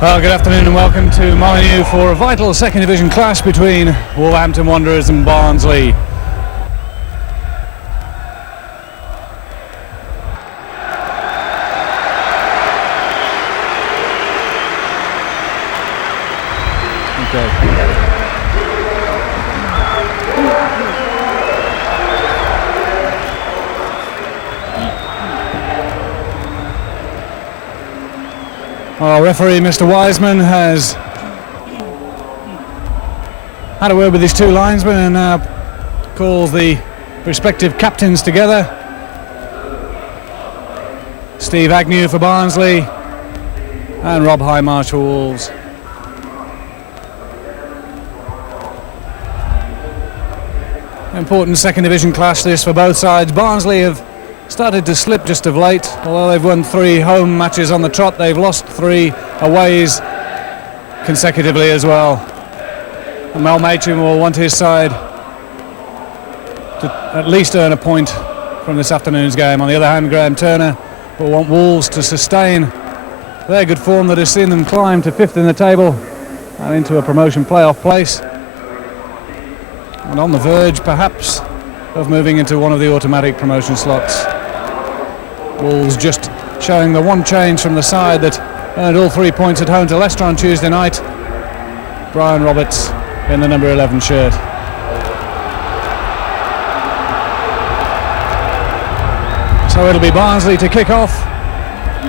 Well, good afternoon and welcome to Molyneux for a vital second division clash between Wolverhampton Wanderers and Barnsley. Our referee, Mr. Wiseman, has had a word with his two linesmen and now calls the respective captains together. Steve Agnew for Barnsley and Rob Highmarsh for Wolves. Important second division clash this for both sides. Barnsley have started to slip just of late. Although they've won 3 home matches on the trot, they've lost 3 aways consecutively as well. And Mel Matron will want his side to at least earn a point from this afternoon's game. On the other hand, Graham Turner will want Wolves to sustain their good form that has seen them climb to 5th in the table and into a promotion playoff place, and on the verge perhaps of moving into one of the automatic promotion slots. Wolves just showing the one change from the side that earned all 3 points at home to Leicester on Tuesday night. Brian Roberts in the number 11 shirt. So it'll be Barnsley to kick off,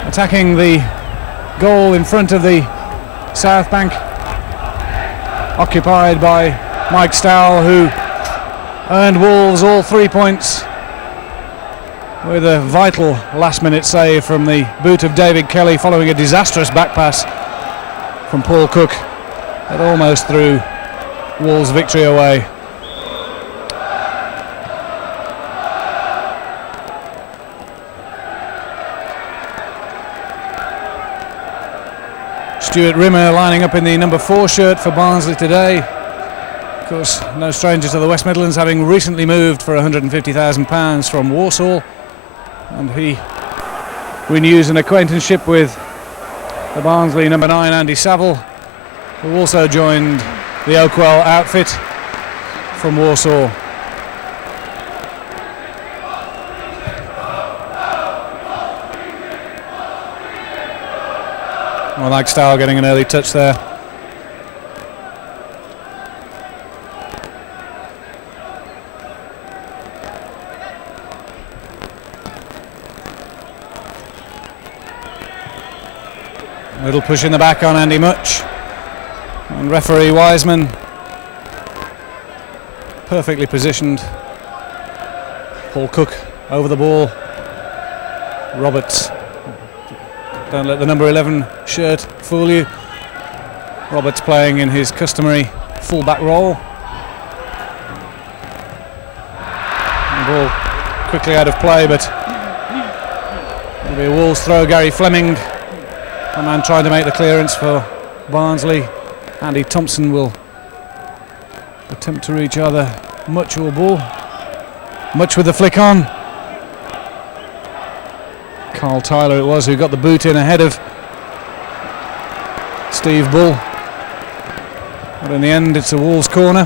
attacking the goal in front of the South Bank, occupied by Mike Stowell, who earned Wolves all 3 points with a vital last-minute save from the boot of David Kelly following a disastrous back pass from Paul Cook that almost threw Wolves' victory away. Stuart Rimmer lining up in the number 4 shirt for Barnsley today. Of course, no stranger to the West Midlands, having recently moved for £150,000 from Walsall. And he renews an acquaintanceship with the Barnsley number 9 Andy Saville, who also joined the Oakwell outfit from Warsaw. I like Stowell getting an early touch there. Little push in the back on Andy Much, and referee Wiseman perfectly positioned. Paul Cook over the ball. Roberts, don't let the number 11 shirt fool you. Roberts playing in his customary full-back role. The ball quickly out of play, but it'll be a Wolves throw. Gary Fleming, a man trying to make the clearance for Barnsley. Andy Thompson will attempt to reach either Much or Bull. Much with the flick on. Carl Tyler it was who got the boot in ahead of Steve Bull. But in the end it's a Wolves corner.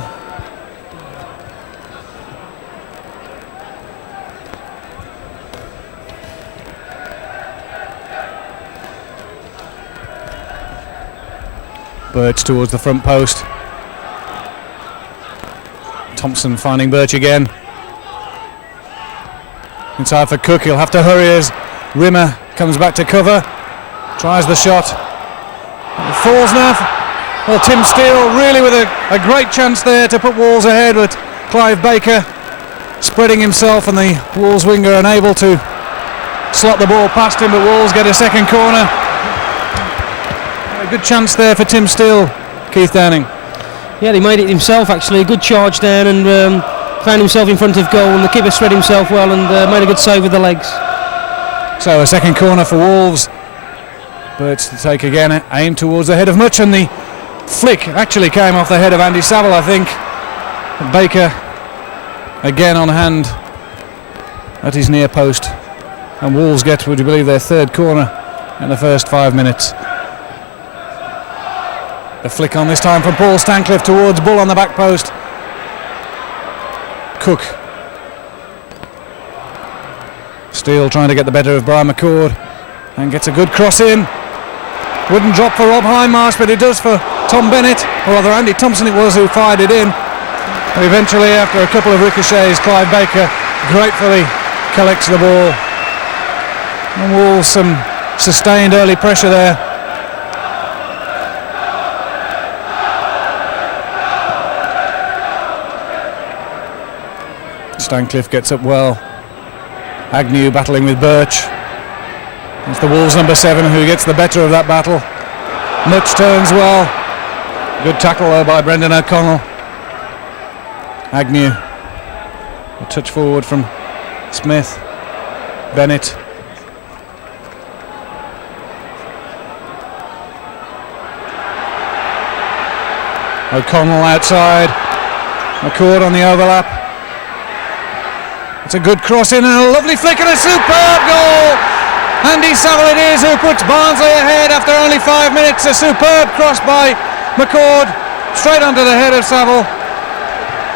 Birch towards the front post. Thompson finding Birch again. Inside for Cook, he'll have to hurry as Rimmer comes back to cover. Tries the shot. It falls now. Well, Tim Steele really with a great chance there to put Wolves ahead, but Clive Baker spreading himself and the Wolves winger unable to slot the ball past him, but Wolves get a second corner. A good chance there for Tim Steele, Keith Downing. Yeah, he made it himself actually, a good charge down and found himself in front of goal, and the keeper spread himself well and made a good save with the legs. So a second corner for Wolves. Birch to take again, aim towards the head of Much, and the flick actually came off the head of Andy Saville, I think. Baker again on hand at his near post, and Wolves get, would you believe, their third corner in the first 5 minutes. The flick on this time from Paul Stancliffe towards Bull on the back post. Cook. Steele trying to get the better of Brian McCord and gets a good cross in. Wouldn't drop for Rob Hindmarsh, but it does for Tom Bennett, or rather Andy Thompson it was who fired it in. And eventually, after a couple of ricochets, Clive Baker gratefully collects the ball. And Wolves some sustained early pressure there. Stancliffe gets up well. Agnew battling with Birch. It's the Wolves number 7 who gets the better of that battle. Much turns well. Good tackle though by Brendan O'Connell. Agnew. A touch forward from Smith. Bennett. O'Connell outside. McCord on the overlap. It's a good cross in and a lovely flick and a superb goal. Andy Saville it is who puts Barnsley ahead after only 5 minutes. A superb cross by McCord straight onto the head of Saville.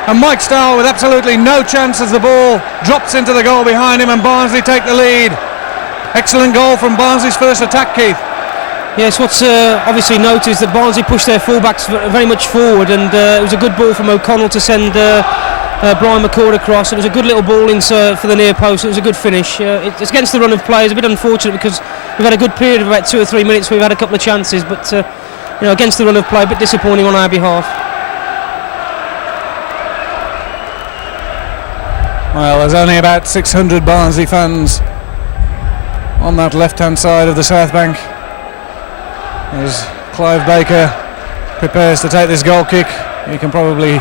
And Mike Starr with absolutely no chance as the ball drops into the goal behind him and Barnsley take the lead. Excellent goal from Barnsley's first attack, Keith. Yes, what's obviously noted is that Barnsley pushed their fullbacks very much forward, and it was a good ball from O'Connell to send Brian McCord across. It was a good little ball in for the near post. It was a good finish. It's against the run of play. It's a bit unfortunate because we've had a good period of about 2 or 3 minutes. We've had a couple of chances, but against the run of play, a bit disappointing on our behalf. Well, there's only about 600 Barnsley fans on that left-hand side of the South Bank as Clive Baker prepares to take this goal kick. You can probably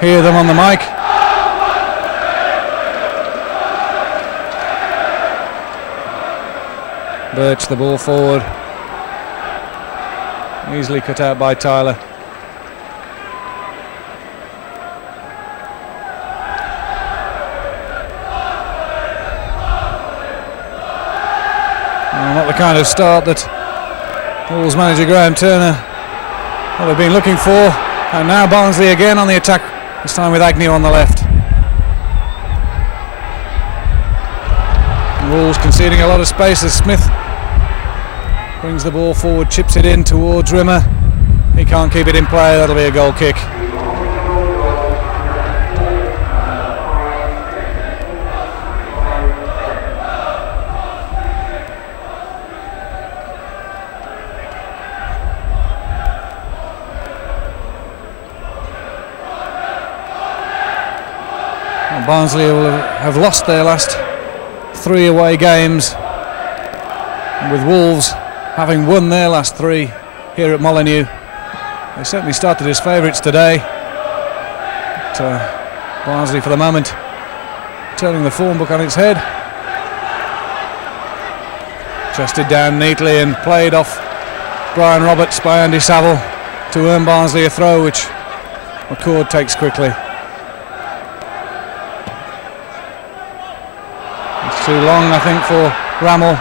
hear them on the mic. Birch the ball forward. Easily cut out by Tyler. Well, not the kind of start that Wolves manager Graham Turner have been looking for. And now Barnsley again on the attack, this time with Agnew on the left. And Wolves conceding a lot of space as Smith brings the ball forward, chips it in towards Rimmer. He can't keep it in play, that'll be a goal kick. Barnsley will have lost their last 3 away games, with Wolves having won their last 3 here at Molineux. They certainly started as favourites today. But, Barnsley for the moment turning the form book on its head. Chested down neatly and played off Brian Roberts by Andy Saville to earn Barnsley a throw, which McCord takes quickly. Too long, I think, for Rammell.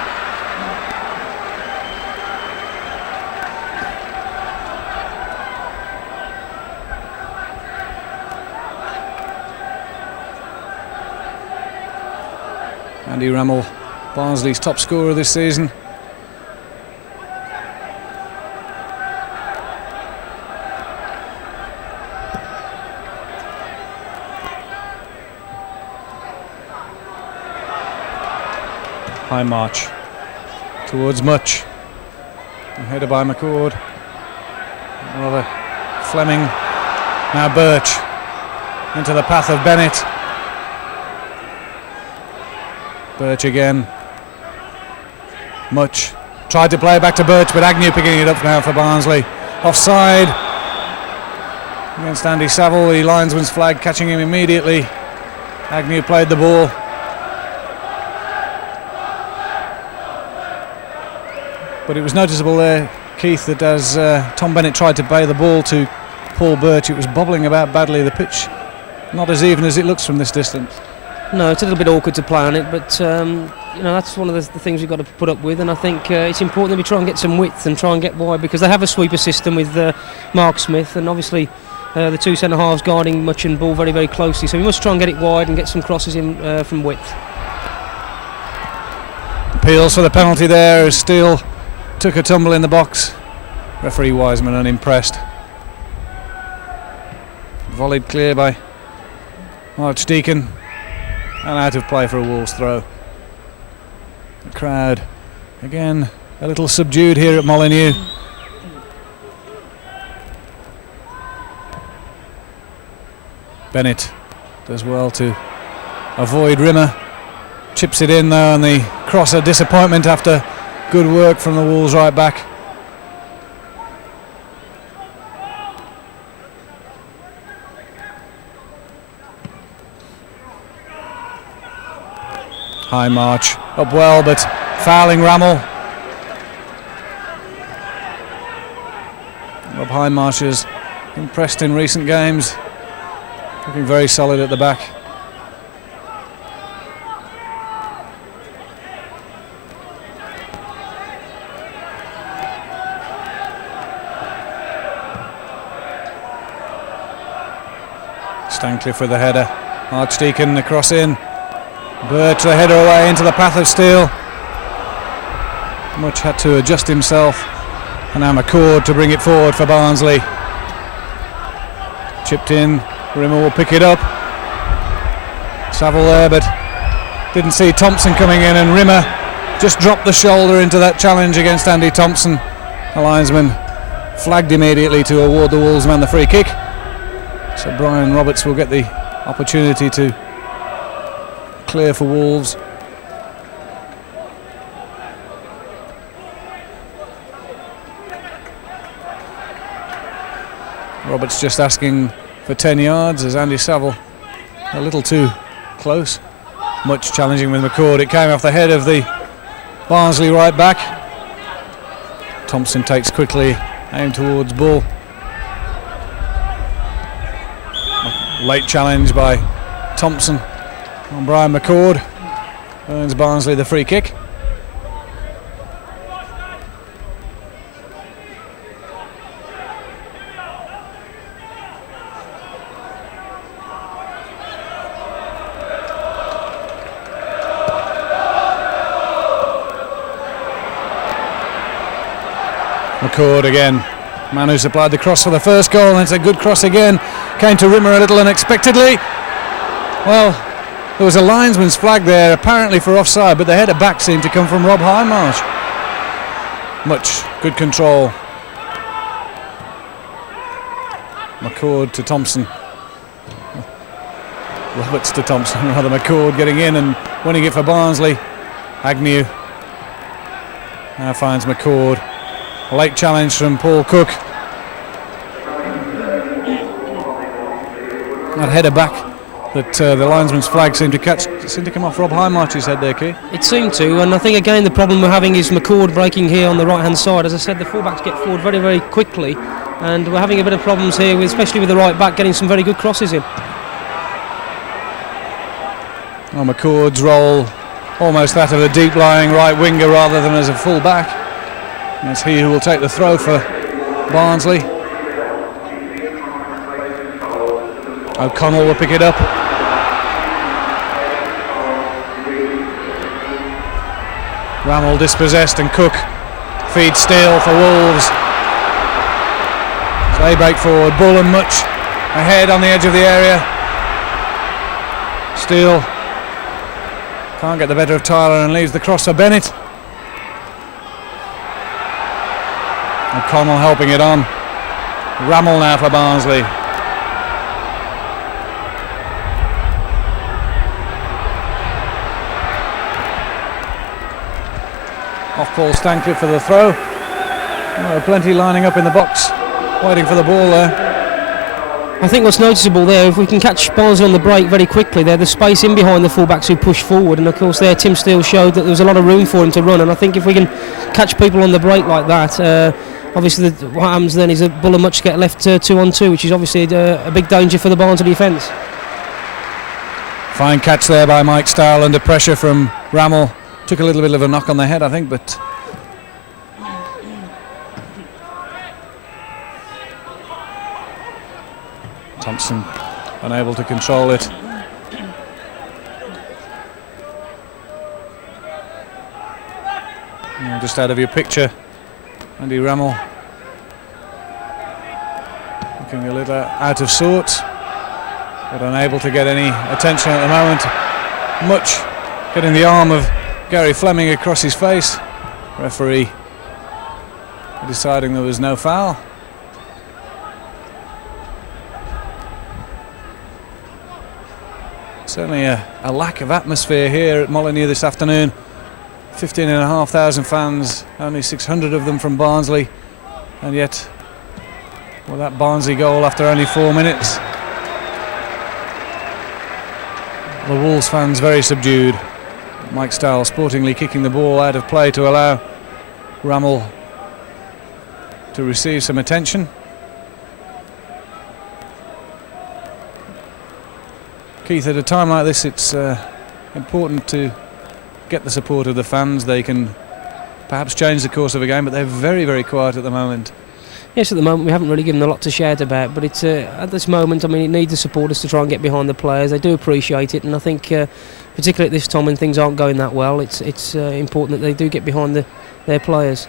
Andy Rammell, Barnsley's top scorer this season. High march towards Much. Headed by McCord. Rather Fleming. Now Birch into the path of Bennett. Birch again. Much tried to play it back to Birch, but Agnew picking it up now for Barnsley. Offside against Andy Saville. The linesman's flag catching him immediately. Agnew played the ball. But it was noticeable there, Keith, that as Tom Bennett tried to bay the ball to Paul Birch, it was bobbling about badly. The pitch not as even as it looks from this distance. No, it's a little bit awkward to play on it, but that's one of the things we've got to put up with, and I think it's important that we try and get some width and try and get wide, because they have a sweeper system with Mark Smith, and obviously the two centre halves guarding Much and Ball very, very closely, so we must try and get it wide and get some crosses in from width. Appeals for the penalty there as Steele took a tumble in the box. Referee Wiseman unimpressed. Volleyed clear by Archdeacon and out of play for a Wolves throw. The crowd again a little subdued here at Molineux. Bennett does well to avoid Rimmer. Chips it in though, and the cross a disappointment after good work from the Wolves right back. High march up well, but fouling Rammell. Rob Highmarsh has impressed in recent games, looking very solid at the back. Stancliffe with the header, Archdeacon the cross in, Birch the header away into the path of Steele. Much had to adjust himself, and now McCord to bring it forward for Barnsley. Chipped in, Rimmer will pick it up. Saville there, but didn't see Thompson coming in, and Rimmer just dropped the shoulder into that challenge against Andy Thompson. The linesman flagged immediately to award the Wolves man the free kick. So Brian Roberts will get the opportunity to clear for Wolves. Roberts just asking for 10 yards as Andy Saville a little too close. Much challenging with McCord. It came off the head of the Barnsley right back. Thompson takes quickly, aim towards Bull. Late challenge by Thompson on Brian McCord. Earns Barnsley the free kick. McCord again. Man who supplied the cross for the first goal, and it's a good cross again. Came to Rimmer a little unexpectedly. Well, there was a linesman's flag there, apparently for offside, but the header back seemed to come from Rob Highmarsh. Much good control. McCord to Thompson. Roberts to Thompson, rather. McCord getting in and winning it for Barnsley. Agnew now finds McCord. A late challenge from Paul Cook. That header back that the linesman's flag seemed to come off Rob Highmarch's head there, Keith. It seemed to, and I think again the problem we're having is McCord breaking here on the right hand side. As I said, the fullbacks get forward very, very quickly, and we're having a bit of problems here, especially with the right back getting some very good crosses in. Well, McCord's role almost that of a deep lying right winger rather than as a full back. And it's he who will take the throw for Barnsley. O'Connell will pick it up. Rammell dispossessed, and Cook feeds Steele for Wolves. As they break forward, Bull and Much ahead on the edge of the area. Steele can't get the better of Tyler and leaves the cross for Bennett. O'Connell helping it on. Rammell now for Barnsley. Off ball Stancliffe for the throw. Oh, plenty lining up in the box, waiting for the ball there. I think what's noticeable there, if we can catch Barnsley on the break very quickly there, the space in behind the fullbacks who push forward, and of course there Tim Steele showed that there was a lot of room for him to run, and I think if we can catch people on the break like that, obviously what happens then is that Bull and Much get left 2-on-2, which is obviously a big danger for the Barnsley defence. Fine catch there by Mike Stowell under pressure from Rammell. Took a little bit of a knock on the head, I think, but Thompson unable to control it. Just out of your picture, Andy Rammell looking a little out of sorts, but unable to get any attention at the moment. Much getting the arm of Gary Fleming across his face. Referee deciding there was no foul. Certainly a lack of atmosphere here at Molineux this afternoon. 15,500 fans, only 600 of them from Barnsley, and yet, well, that Barnsley goal after only 4 minutes. The Wolves fans very subdued. Mike Stowell sportingly kicking the ball out of play to allow Rammell to receive some attention. Keith, at a time like this, it's important to get the support of the fans. They can perhaps change the course of a game, but they're very, very quiet at the moment. Yes, at the moment we haven't really given them a lot to shout about, but it's at this moment, I mean, it needs the supporters to try and get behind the players. They do appreciate it, and I think particularly at this time when things aren't going that well, it's important that they do get behind their players.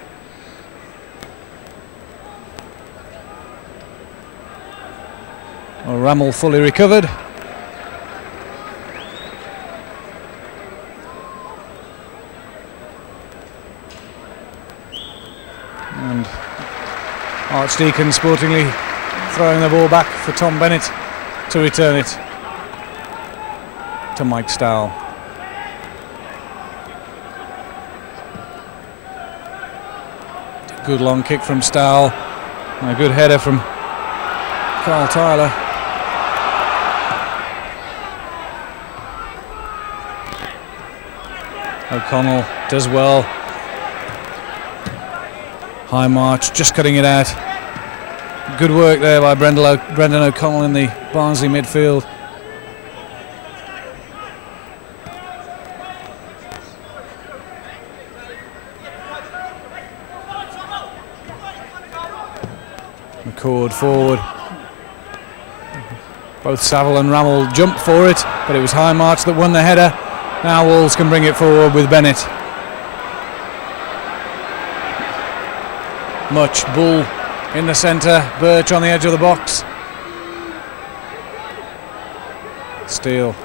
Well, Rammell fully recovered. And Archdeacon sportingly throwing the ball back for Tom Bennett to return it to Mike Stowell. A good long kick from Stowell and a good header from Carl Tyler. O'Connell does well. High march, just cutting it out. Good work there by Brendan O'Connell in the Barnsley midfield. McCord forward. Both Saville and Rammell jumped for it, but it was High March that won the header. Now Wolves can bring it forward with Bennett. Much, Bull in the centre, Birch on the edge of the box. Steele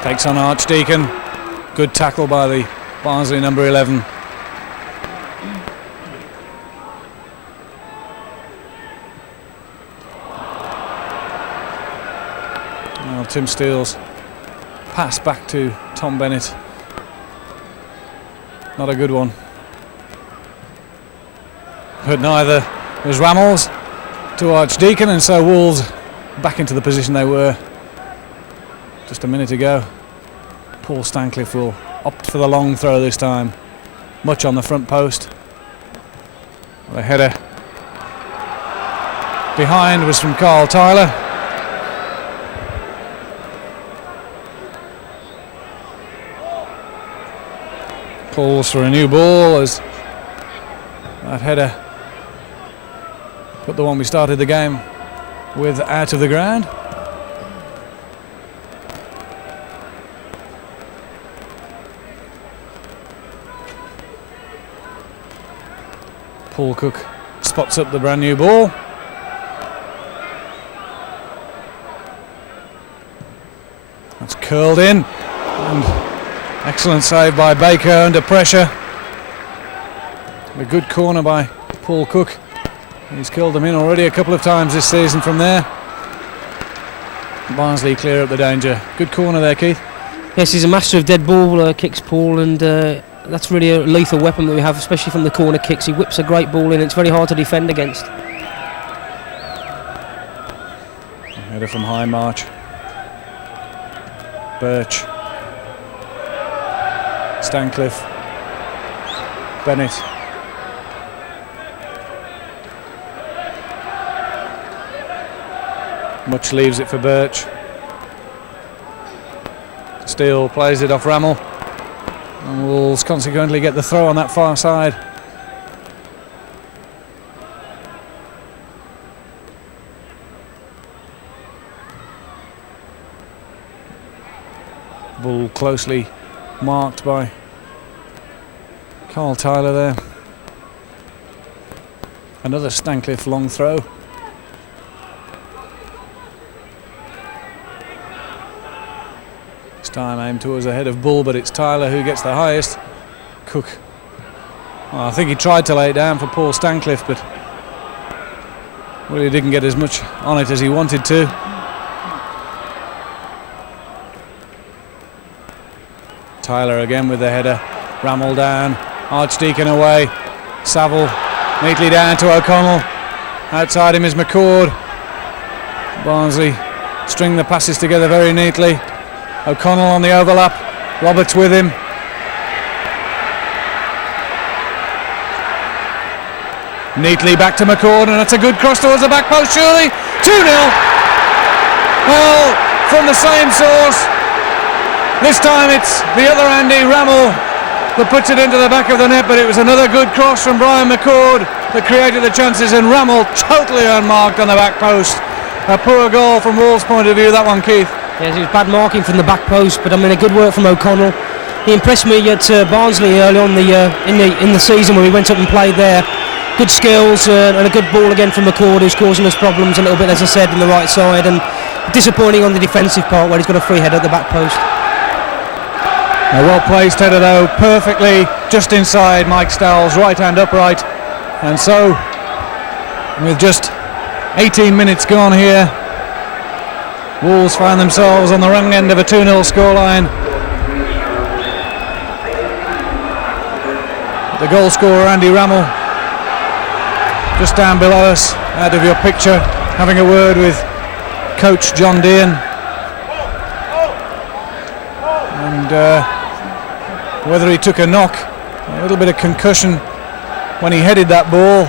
takes on Archdeacon. Good tackle by the Barnsley number 11. Well, Tim Steele's pass back to Tom Bennett. Not a good one. But neither was Rammell's to Archdeacon, and so Wolves back into the position they were just a minute ago. Paul Stancliffe will opt for the long throw this time. Much on the front post. The header behind was from Carl Tyler. Calls for a new ball as that header put the one we started the game with out of the ground. Paul Cook spots up the brand new ball. That's curled in, and excellent save by Baker under pressure. A good corner by Paul Cook. He's killed them in already a couple of times this season from there. Barnsley clear up the danger. Good corner there, Keith. Yes, he's a master of dead ball kicks, Paul, and that's really a lethal weapon that we have, especially from the corner kicks. He whips a great ball in. It's very hard to defend against. Header from High March. Birch. Stancliffe. Bennett. Much leaves it for Birch. Steele plays it off Rammell, and Wolves consequently get the throw on that far side. Ball closely marked by Carl Tyler there. Another Stancliffe long throw. This time aimed towards the head of Bull, but it's Tyler who gets the highest. Cook, well, I think he tried to lay it down for Paul Stancliffe, but really didn't get as much on it as he wanted to. Tyler again with the header. Rammell down, Archdeacon away. Saville neatly down to O'Connell. Outside him is McCord. Barnsley string the passes together very neatly. O'Connell on the overlap. Roberts with him. Neatly back to McCord, and it's a good cross towards the back post, surely. 2-0. Well, from the same source. This time it's the other Andy, Rammell, that puts it into the back of the net, but it was another good cross from Brian McCord that created the chances, and Rammell totally unmarked on the back post. A poor goal from Wolves' point of view, that one, Keith. Yes, it was bad marking from the back post, but I mean a good work from O'Connell. He impressed me at Barnsley early on in the season when we went up and played there. Good skills and a good ball again from McCord, who's causing us problems a little bit, as I said, on the right side, and disappointing on the defensive part where he's got a free header at the back post. A well-placed header though, perfectly just inside Mike Stowell's right-hand upright. And so, with just 18 minutes gone here, Wolves find themselves on the wrong end of a 2-0 scoreline. The goal scorer, Andy Rammell, just down below us, out of your picture, having a word with coach John Dean. And whether he took a knock, a little bit of concussion when he headed that ball.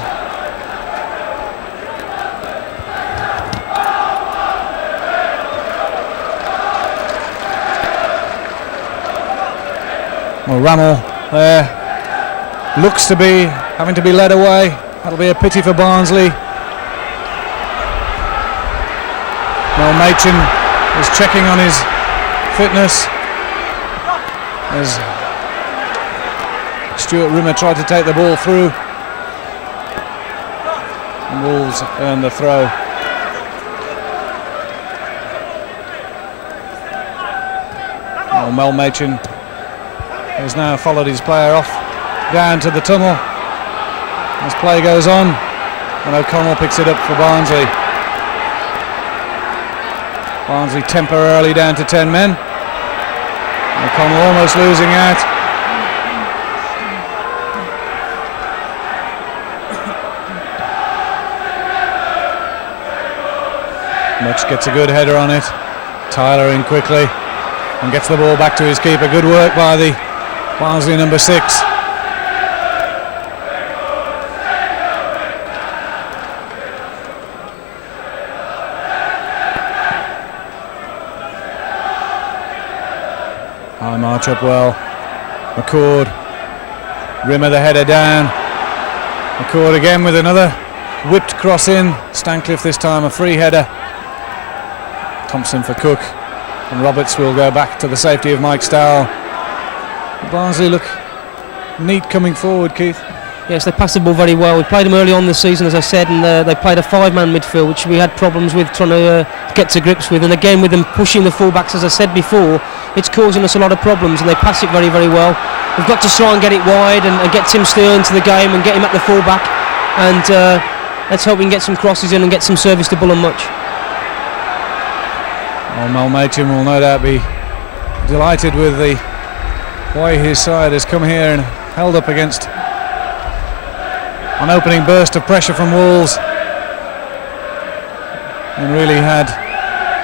Well, Rammell there looks to be having to be led away. That'll be a pity for Barnsley. Well, Machin is checking on his fitness as Stuart Rimmer tried to take the ball through. And Wolves earned the throw. Well, Mel Machin has now followed his player off down to the tunnel as play goes on, and O'Connell picks it up for Barnsley. Barnsley temporarily down to 10 men. O'Connell almost losing out. Much gets a good header on it. Tyler in quickly and gets the ball back to his keeper. Good work by the Barnsley number 6. High march up well. McCord. Rimmer the header down. McCord again with another whipped cross in. Stancliffe this time a free header. Thompson for Cook, and Roberts will go back to the safety of Mike Stowell. Barnsley look neat coming forward, Keith. Yes, they passed the ball very well. We played them early on this season, as I said, and they played a 5-man midfield, which we had problems with trying to get to grips with. And again, with them pushing the fullbacks, as I said before, it's causing us a lot of problems, and they pass it very, very well. We've got to try and get it wide and get Tim Steele into the game and get him at the fullback. And let's hope we can get some crosses in and get some service to Bull and Much. Well, Mel Machin will no doubt be delighted with the way his side has come here and held up against an opening burst of pressure from Wolves, and really had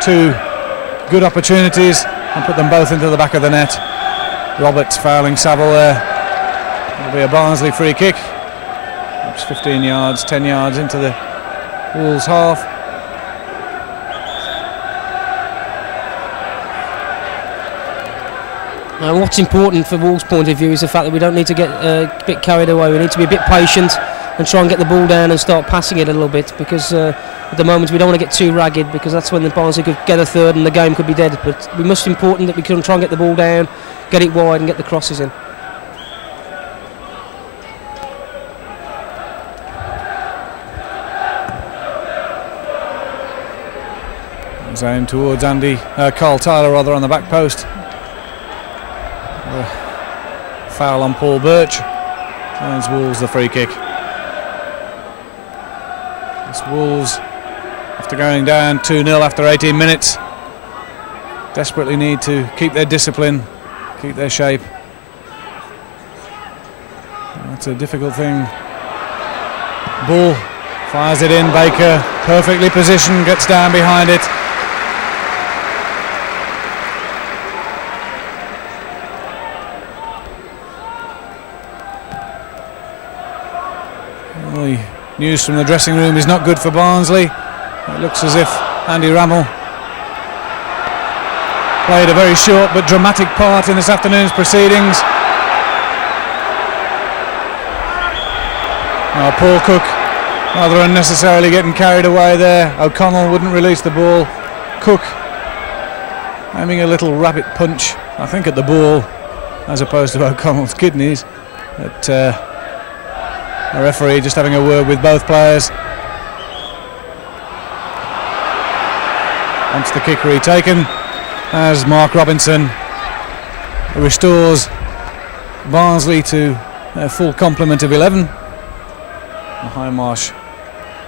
2 good opportunities and put them both into the back of the net. Roberts fouling Saville there. It'll be a Barnsley free kick. It's 15 yards, 10 yards into the Wolves half. And what's important for Wolves' point of view is the fact that we don't need to get a bit carried away. We need to be a bit patient and try and get the ball down and start passing it a little bit, because at the moment we don't want to get too ragged, because that's when the Barnsley could get a third and the game could be dead. But we must important that we can try and get the ball down, get it wide and get the crosses in. Aimed towards Carl Tyler on the back post. Foul on Paul Birch. Finds Wolves the free kick. It's Wolves, after going down 2-0 after 18 minutes, desperately need to keep their discipline, keep their shape. That's a difficult thing. Bull fires it in. Baker, perfectly positioned, gets down behind it. The news from the dressing room is not good for Barnsley. It looks as if Andy Rammell played a very short but dramatic part in this afternoon's proceedings. Paul Cook rather unnecessarily getting carried away there. O'Connell wouldn't release the ball. Cook aiming a little rabbit punch, I think, at the ball as opposed to O'Connell's kidneys. But the referee just having a word with both players. Wants the kick retaken as Mark Robinson restores Barnsley to their full complement of 11. Highmarsh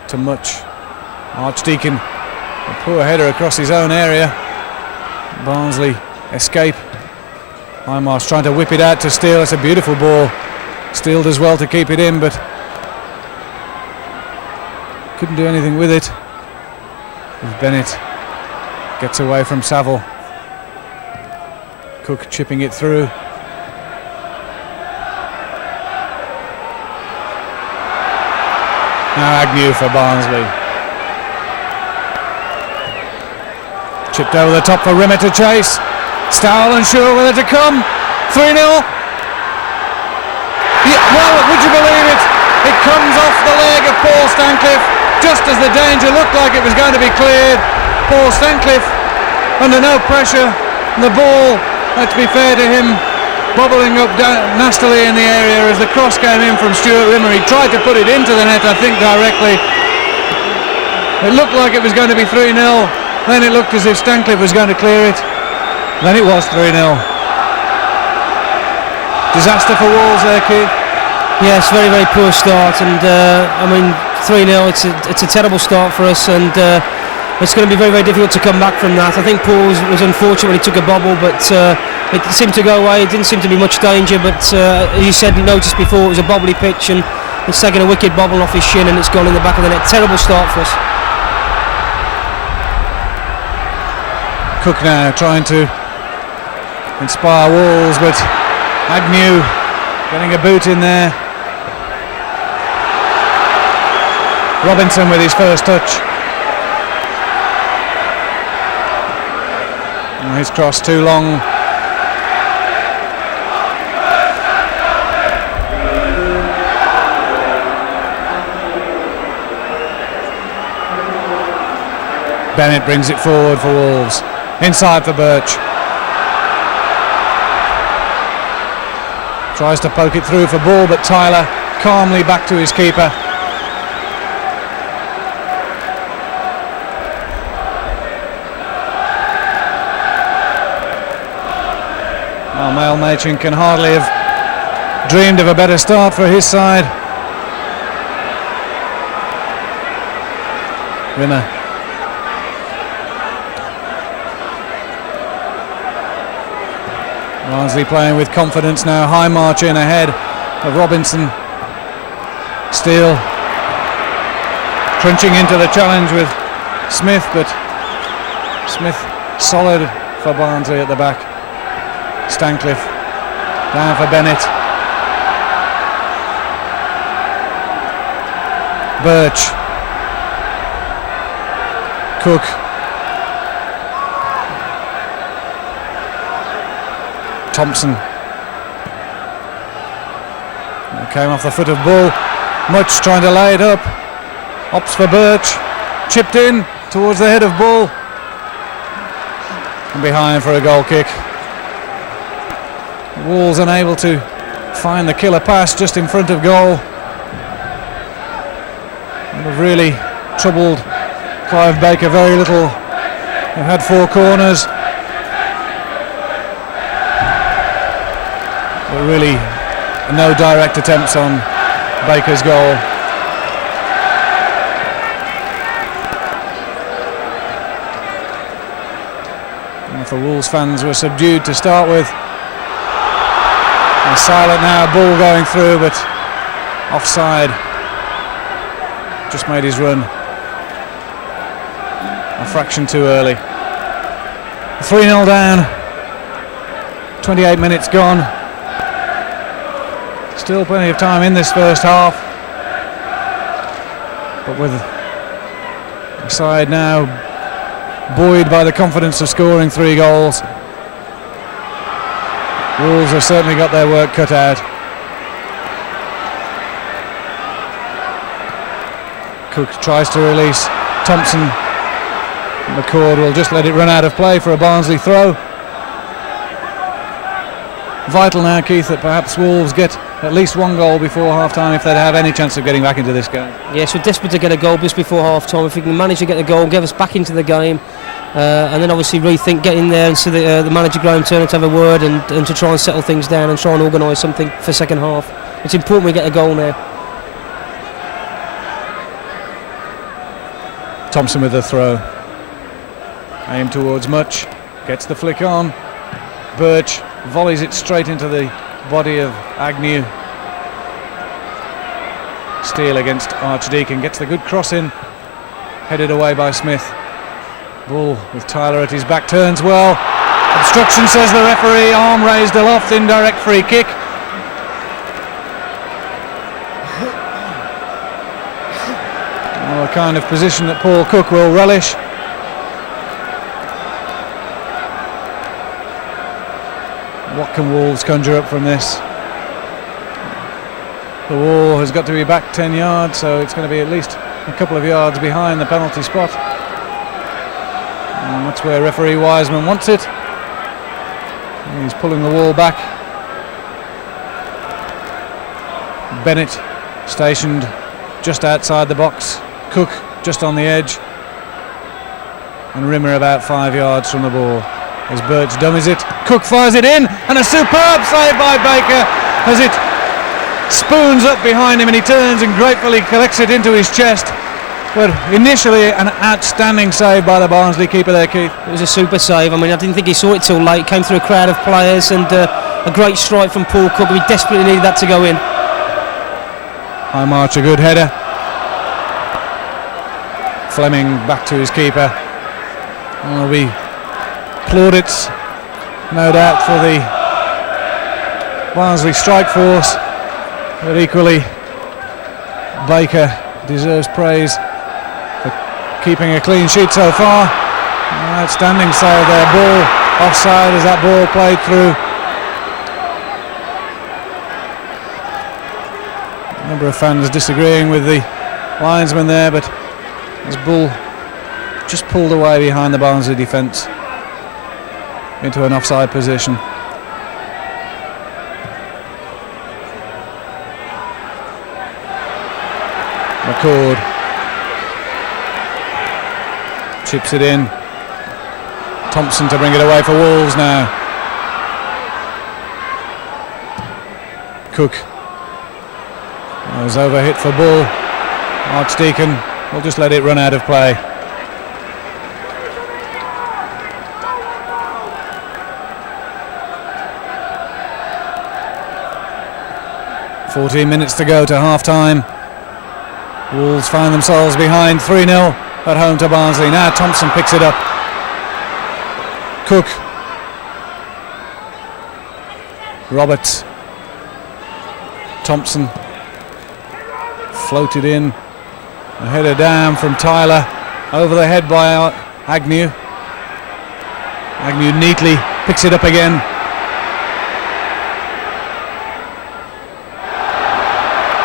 to Much. Archdeacon, a poor header across his own area. Barnsley escape. Highmarsh trying to whip it out to Steele. It's a beautiful ball. Steele does well to keep it in, but couldn't do anything with it. As Bennett gets away from Saville. Cook chipping it through. Now Agnew for Barnsley. Chipped over the top for Rimmer to chase. Stowell unsure whether to come. 3-0. Yeah, well, would you believe it? It comes off the leg of Paul Stancliffe just as the danger looked like it was going to be cleared. Paul Stancliffe under no pressure. The ball, let's be fair to him, bobbling up nastily in the area as the cross came in from Stuart Rimmer. He tried to put it into the net, I think, directly. It looked like it was going to be 3-0. Then it looked as if Stancliffe was going to clear it. Then it was 3-0. Disaster for Wolves there, Keith. Yes, very, very poor start, and I mean 3-0. It's a terrible start for us, and it's going to be very, very difficult to come back from that. I think Paul was unfortunate when he took a bobble, but it seemed to go away. It didn't seem to be much danger, but as you said, noticed before, it was a bobbly pitch, and it's taken a wicked bobble off his shin, and it's gone in the back of the net. Terrible start for us. Cook now trying to inspire Wolves, but Agnew getting a boot in there. Robinson with his first touch. And his cross too long. Bennett brings it forward for Wolves. Inside for Birch. Tries to poke it through for Ball, but Tyler calmly back to his keeper. Well, Mael Machin can hardly have dreamed of a better start for his side. Rimmer. Barnsley playing with confidence now. Highmarsh in ahead of Robinson. Steele crunching into the challenge with Smith, but Smith solid for Barnsley at the back. Stancliffe down for Bennett. Birch. Cook. Thompson. It came off the foot of Bull. Much trying to lay it up. Opts for Birch. Chipped in towards the head of Bull. And behind for a goal kick. Wolves unable to find the killer pass just in front of goal. They've really troubled Clive Baker very little. They've had 4 corners. But really no direct attempts on Baker's goal. And if the Wolves fans were subdued to start with, they're silent now. Bull going through, but offside. Just made his run a fraction too early. 3-0 down. 28 minutes gone. Still plenty of time in this first half, but with the side now buoyed by the confidence of scoring 3 goals, Wolves have certainly got their work cut out. Cook tries to release Thompson. McCord will just let it run out of play for a Barnsley throw. Vital now, Keith, that perhaps Wolves get at least 1 goal before half-time if they'd have any chance of getting back into this game. Yes, we're desperate to get a goal just before half-time. If we can manage to get a goal, get us back into the game, and then obviously rethink getting there and see the manager Graham Turner to have a word and to try and settle things down and try and organise something for second half. It's important we get a goal now. Thompson with the throw. Aim towards Much. Gets the flick on. Birch volleys it straight into the body of Agnew. Steele against Archdeacon. Gets the good cross in. Headed away by Smith. Bull with Tyler at his back. Turns well. Obstruction, says the referee. Arm raised aloft. Indirect free kick. A kind of position that Paul Cook will relish. What can Wolves conjure up from this? The wall has got to be back 10 yards, so it's going to be at least a couple of yards behind the penalty spot. And that's where referee Wiseman wants it. And he's pulling the wall back. Bennett stationed just outside the box. Cook just on the edge, and Rimmer about 5 yards from the ball. As Birch dummies it, Cook fires it in, and a superb save by Baker as it spoons up behind him, and he turns and gratefully collects it into his chest. But initially an outstanding save by the Barnsley keeper there, Keith. It was a super save. I mean, I didn't think he saw it till late. Came through a crowd of players, and a great strike from Paul Cook. We desperately needed that to go in. High March, a good header. Fleming back to his keeper. There'll be plaudits, no doubt, for the Barnsley strike force, but equally Baker deserves praise for keeping a clean sheet so far. An outstanding save there. Ball offside as that ball played through. A number of fans disagreeing with the linesman there, but as Bull just pulled away behind the Barnsley defence into an offside position. McCord chips it in. Thompson to bring it away for Wolves now. Cook was overhit for Bull. Archdeacon will just let it run out of play. "14 minutes to go to half-time. Wolves find themselves behind 3-0 at home to Barnsley. Now Thompson picks it up. Cook. Roberts. Thompson. Floated in. A header down from Tyler. Over the head by Agnew. Agnew neatly picks it up again.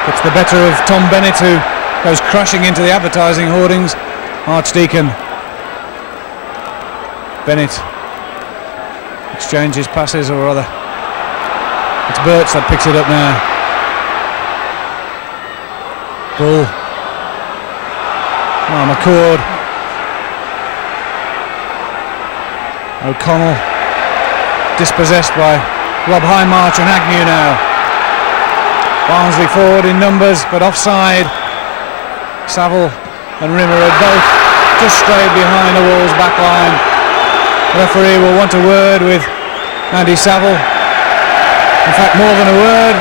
Gets the better of Tom Bennett, who goes crashing into the advertising hoardings. Archdeacon. Bennett exchanges passes, or rather it's Birch that picks it up now. Bull. Oh, McCord. O'Connell dispossessed by Rob Highmarch and Agnew now. Barnsley forward in numbers, but offside. Saville and Rimmer are both just straight behind the Wolves back line. The referee will want a word with Andy Saville. In fact, more than a word.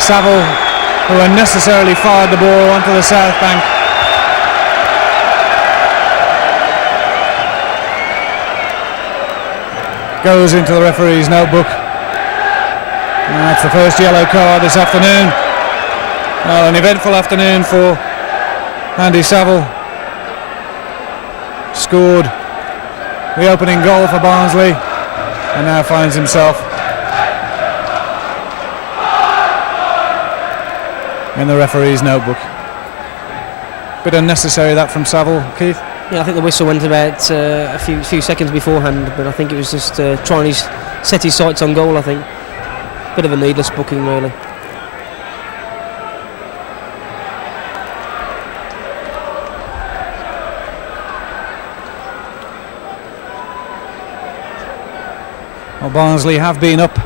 Saville, who unnecessarily fired the ball onto the south bank. Goes into the referee's notebook. And that's the first yellow card this afternoon. Well, an eventful afternoon for Andy Saville. Scored the opening goal for Barnsley and now finds himself in the referee's notebook. Bit unnecessary that from Saville, Keith. Yeah, I think the whistle went about a few seconds beforehand, but I think it was just trying to set his sights on goal, I think. Bit of a needless booking, really. Well, Barnsley have been up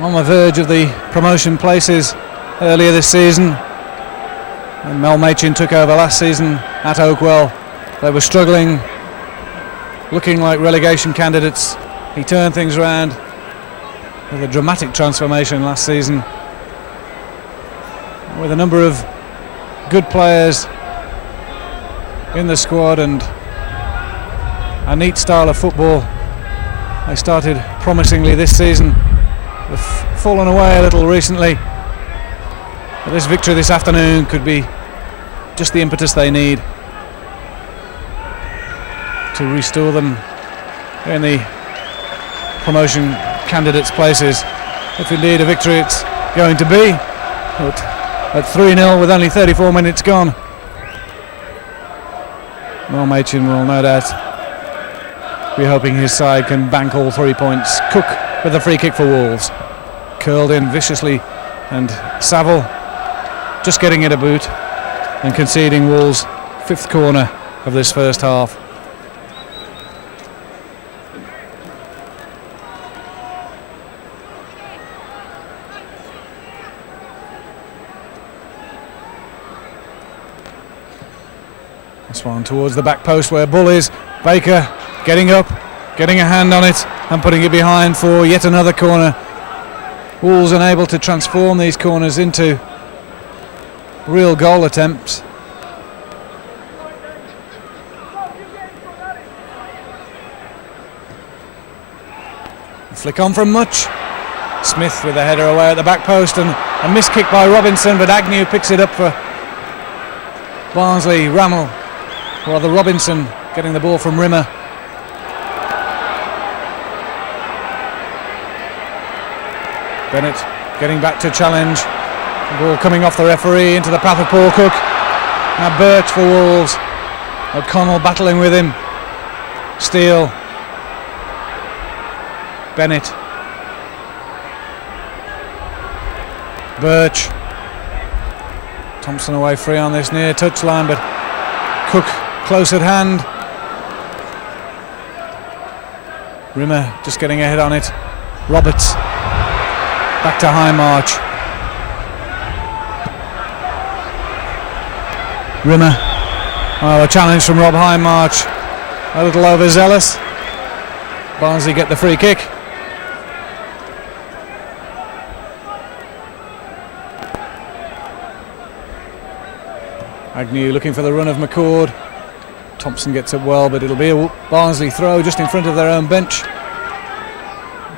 on the verge of the promotion places earlier this season. And Mel Machin took over last season at Oakwell. They were struggling, looking like relegation candidates. He turned things around with a dramatic transformation last season, with a number of good players in the squad and a neat style of football. They started promisingly this season. They've fallen away a little recently, but this victory this afternoon could be just the impetus they need to restore them in the promotion candidates' places, if indeed a victory it's going to be. But at 3-0 with only 34 minutes gone, Mel Machin will no doubt be hoping his side can bank all 3 points. Cook with a free kick for Wolves, curled in viciously, and Saville just getting it a boot and conceding Wolves' fifth corner of this first half. This one towards the back post where Bull is. Baker getting up, getting a hand on it and putting it behind for yet another corner. Wolves unable to transform these corners into real goal attempts. Flick on from Much. Smith with the header away at the back post and a missed kick by Robinson, but Agnew picks it up for Barnsley. Rammell, or rather Robinson, getting the ball from Rimmer. Bennett getting back to challenge. The ball coming off the referee into the path of Paul Cook. Now Birch for Wolves. O'Connell battling with him. Steele. Bennett. Birch. Thompson away free on this near touchline, but Cook close at hand. Rimmer just getting ahead on it. Roberts back to Highmarch. Rimmer. Oh, a challenge from Rob Highmarch. A little overzealous. Barnsley get the free kick. Agnew looking for the run of McCord. Thompson gets it well, but it'll be a Barnsley throw just in front of their own bench.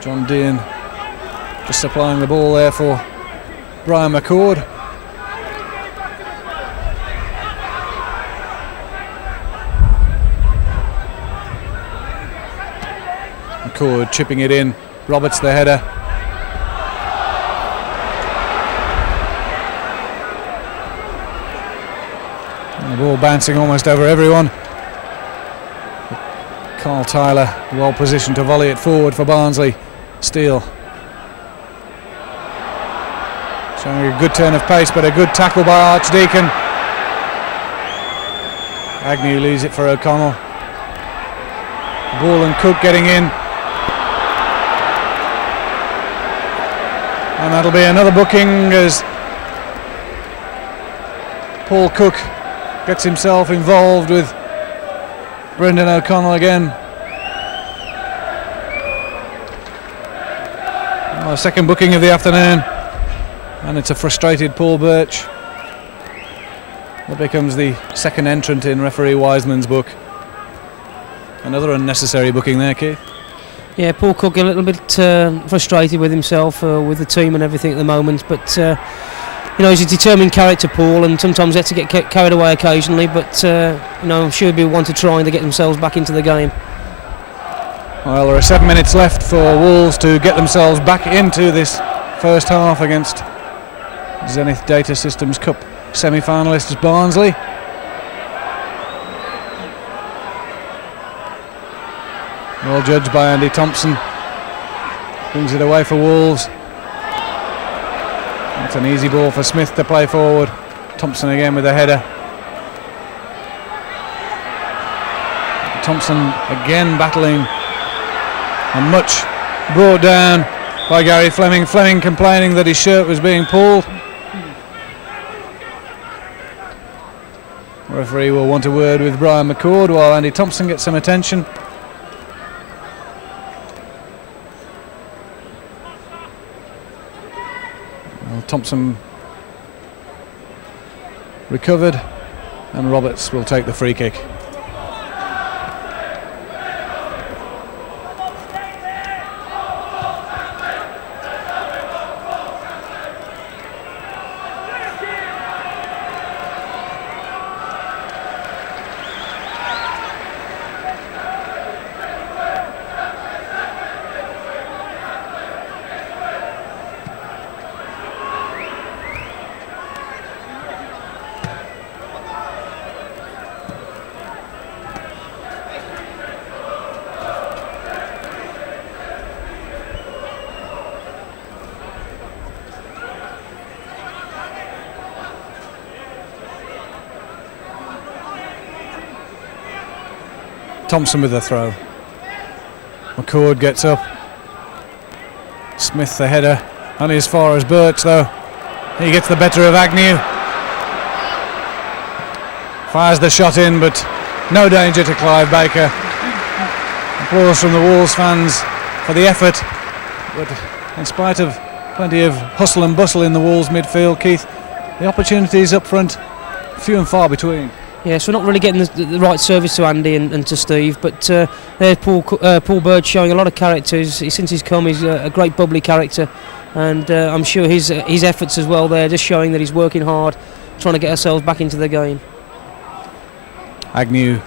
John Dean just supplying the ball there for Brian McCord. McCord chipping it in. Roberts the header. And the ball bouncing almost over everyone. Carl Tyler well positioned to volley it forward for Barnsley. Steele. Showing a good turn of pace, but a good tackle by Archdeacon. Agnew leaves it for O'Connell. Ball and Cook getting in. And that'll be another booking as Paul Cook gets himself involved with Brendan O'Connell again. Oh, second booking of the afternoon. And it's a frustrated Paul Birch. That becomes the second entrant in referee Wiseman's book. Another unnecessary booking there, Keith. Yeah, Paul Cook a little bit frustrated with himself, with the team and everything at the moment, but he's a determined character, Paul, and sometimes he has to get carried away occasionally, but I'm sure he'll be one to trying to get themselves back into the game. Well, there are 7 minutes left for Wolves to get themselves back into this first half against Zenith Data Systems Cup semi-finalists Barnsley. Well judged by Andy Thompson. Brings it away for Wolves. It's an easy ball for Smith to play forward. Thompson again with a header. Thompson again battling and much brought down by Gary Fleming. Fleming complaining that his shirt was being pulled. The referee will want a word with Brian McCord while Andy Thompson gets some attention. Well, Thompson recovered and Roberts will take the free kick. Thompson with a throw. McCord gets up. Smith the header. Only as far as Birch though. He gets the better of Agnew. Fires the shot in, but no danger to Clive Baker. Applause from the Wolves fans for the effort. But in spite of plenty of hustle and bustle in the Wolves midfield, Keith, the opportunities up front, few and far between. Yeah, so we're not really getting the right service to Andy and to Steve, but there's Paul Bird showing a lot of character. Since he's come, he's a great bubbly character, and I'm sure his efforts as well there, just showing that he's working hard, trying to get ourselves back into the game. Agnew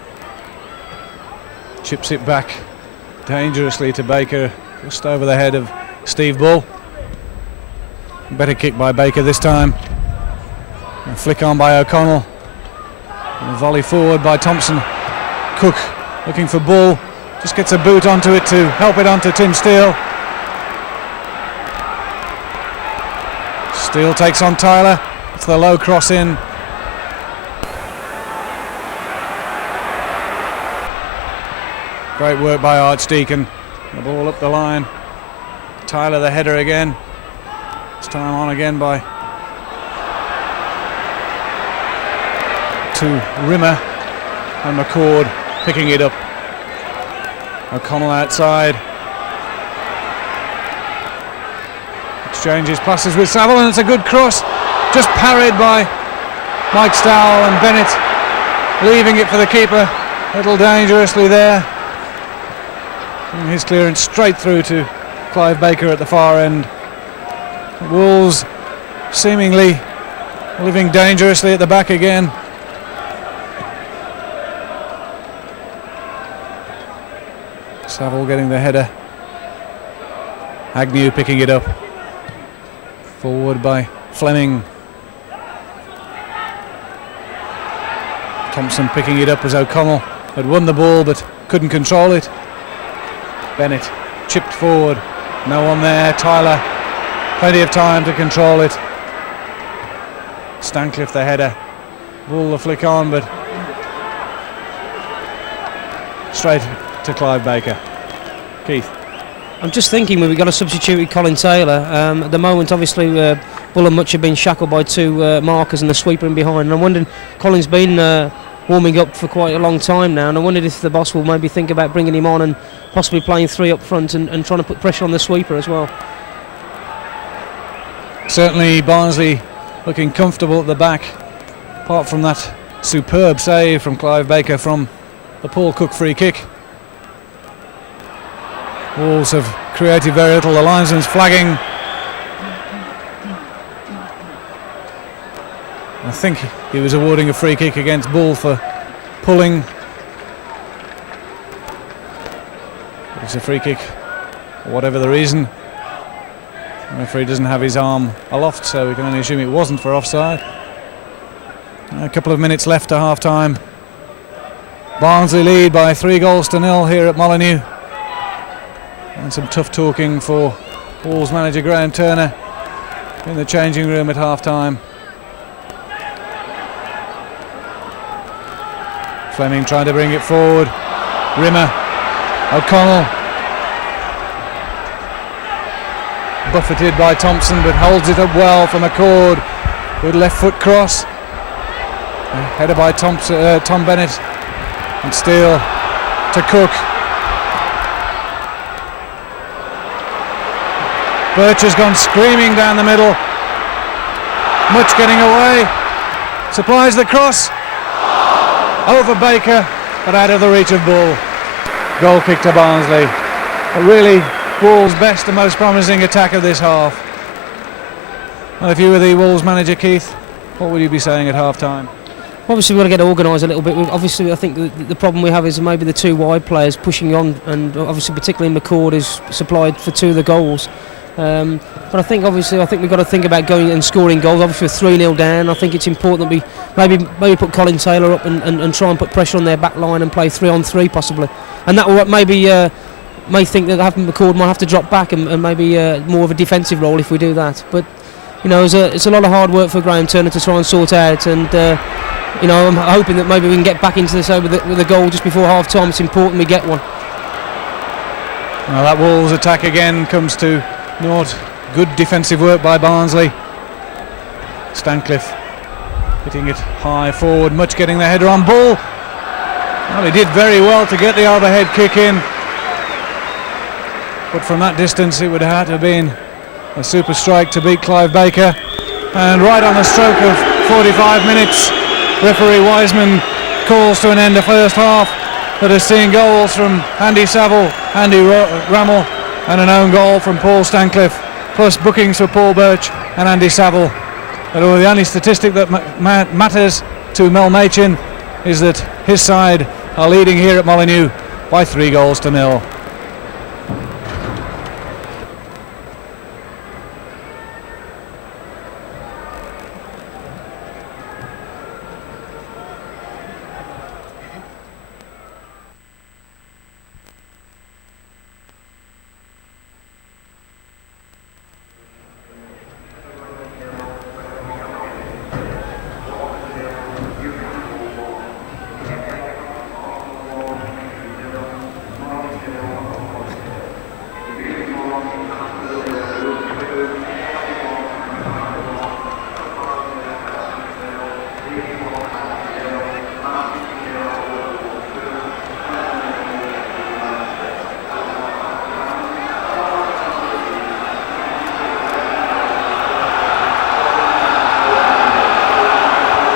chips it back dangerously to Baker, just over the head of Steve Bull. Better kick by Baker this time. A flick on by O'Connell. And a volley forward by Thompson. Cook looking for Bull, just gets a boot onto it to help it onto Tim Steele. Steele takes on Tyler. It's the low cross in. Great work by Archdeacon. The ball up the line. Tyler the header again. This time on again by to Rimmer, and McCord picking it up. O'Connell outside. Exchanges passes with Saville, and it's a good cross. Just parried by Mike Stowell, and Bennett leaving it for the keeper. A little dangerously there. And his clearance straight through to Clive Baker at the far end. Wolves seemingly living dangerously at the back again. Saville getting the header. Agnew picking it up. Forward by Fleming. Thompson picking it up as O'Connell had won the ball but couldn't control it. Bennett chipped forward, no one there. Tyler, plenty of time to control it. Stancliffe the header, Bull the flick on, but straight to Clive Baker. Keith. I'm just thinking we've got to substitute with Colin Taylor. At the moment, obviously, Bull and Much have been shackled by two markers and the sweeper in behind. And I'm wondering, Colin's been warming up for quite a long time now, and I wondered if the boss will maybe think about bringing him on and possibly playing three up front and trying to put pressure on the sweeper as well. Certainly Barnsley looking comfortable at the back, apart from that superb save from Clive Baker from the Paul Cook free kick. Wolves have created very little. The linesman's flagging. I think he was awarding a free kick against Bull for pulling. It's a free kick, for whatever the reason. The referee doesn't have his arm aloft, so we can only assume it wasn't for offside. A couple of minutes left to half time. Barnsley lead by 3-0 here at Molineux. And some tough talking for Wolves manager Graham Turner in the changing room at half time. Fleming trying to bring it forward. Rimmer, O'Connell, buffeted by Thompson, but holds it up well for McCord. Good left foot cross. Header by Tom Bennett, and Steele to Cook. Birch has gone screaming down the middle. Much getting away. Supplies the cross. Over Baker, but out of the reach of Bull. Goal kick to Barnsley. But really, Wolves' best and most promising attack of this half. Well, if you were the Wolves manager, Keith, what would you be saying at half time? Obviously, we've got to get organised a little bit. Obviously, I think the problem we have is maybe the two wide players pushing on, and obviously, particularly McCord is supplied for two of the goals. But I think we've got to think about going and scoring goals. Obviously, we're 3-0 down. I think it's important that we maybe put Colin Taylor up and try and put pressure on their back line and play 3-on-3 possibly. And that will maybe may think that having McCord might have to drop back and maybe more of a defensive role if we do that. But you know, it's a lot of hard work for Graham Turner to try and sort out. And you know, I'm hoping that maybe we can get back into this with a goal just before half time. It's important we get one. Well, that Wolves attack again comes to naught. Good defensive work by Barnsley. Stancliffe hitting it high forward, Much getting the header on Bull. Well, he did very well to get the overhead kick in, but from that distance it would have had to have been a super strike to beat Clive Baker. And right on the stroke of 45 minutes, referee Wiseman calls to an end the first half that has seen goals from Andy Saville, Andy Rammell, and an own goal from Paul Stancliffe, plus bookings for Paul Birch and Andy Saville. But the only statistic that matters to Mel Machin is that his side are leading here at Molineux by 3-0.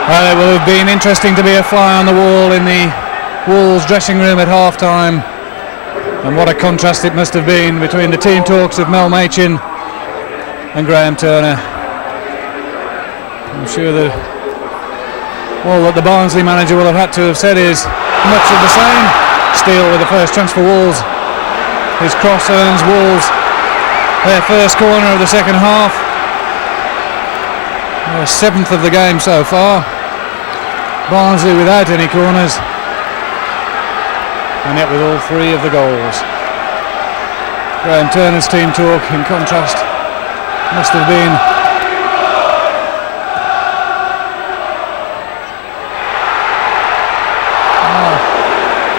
Well, it will have been interesting to be a fly on the wall in the Wolves dressing room at half time, and what a contrast it must have been between the team talks of Mel Machin and Graham Turner. I'm sure that all that the Barnsley manager will have had to have said is much of the same. Steele with the first chance for Wolves. His cross earns Wolves their first corner of the second half. The 7th of the game so far. Barnsley without any corners, and yet with all 3 of the goals. Graham Turner's team talk, in contrast, must have been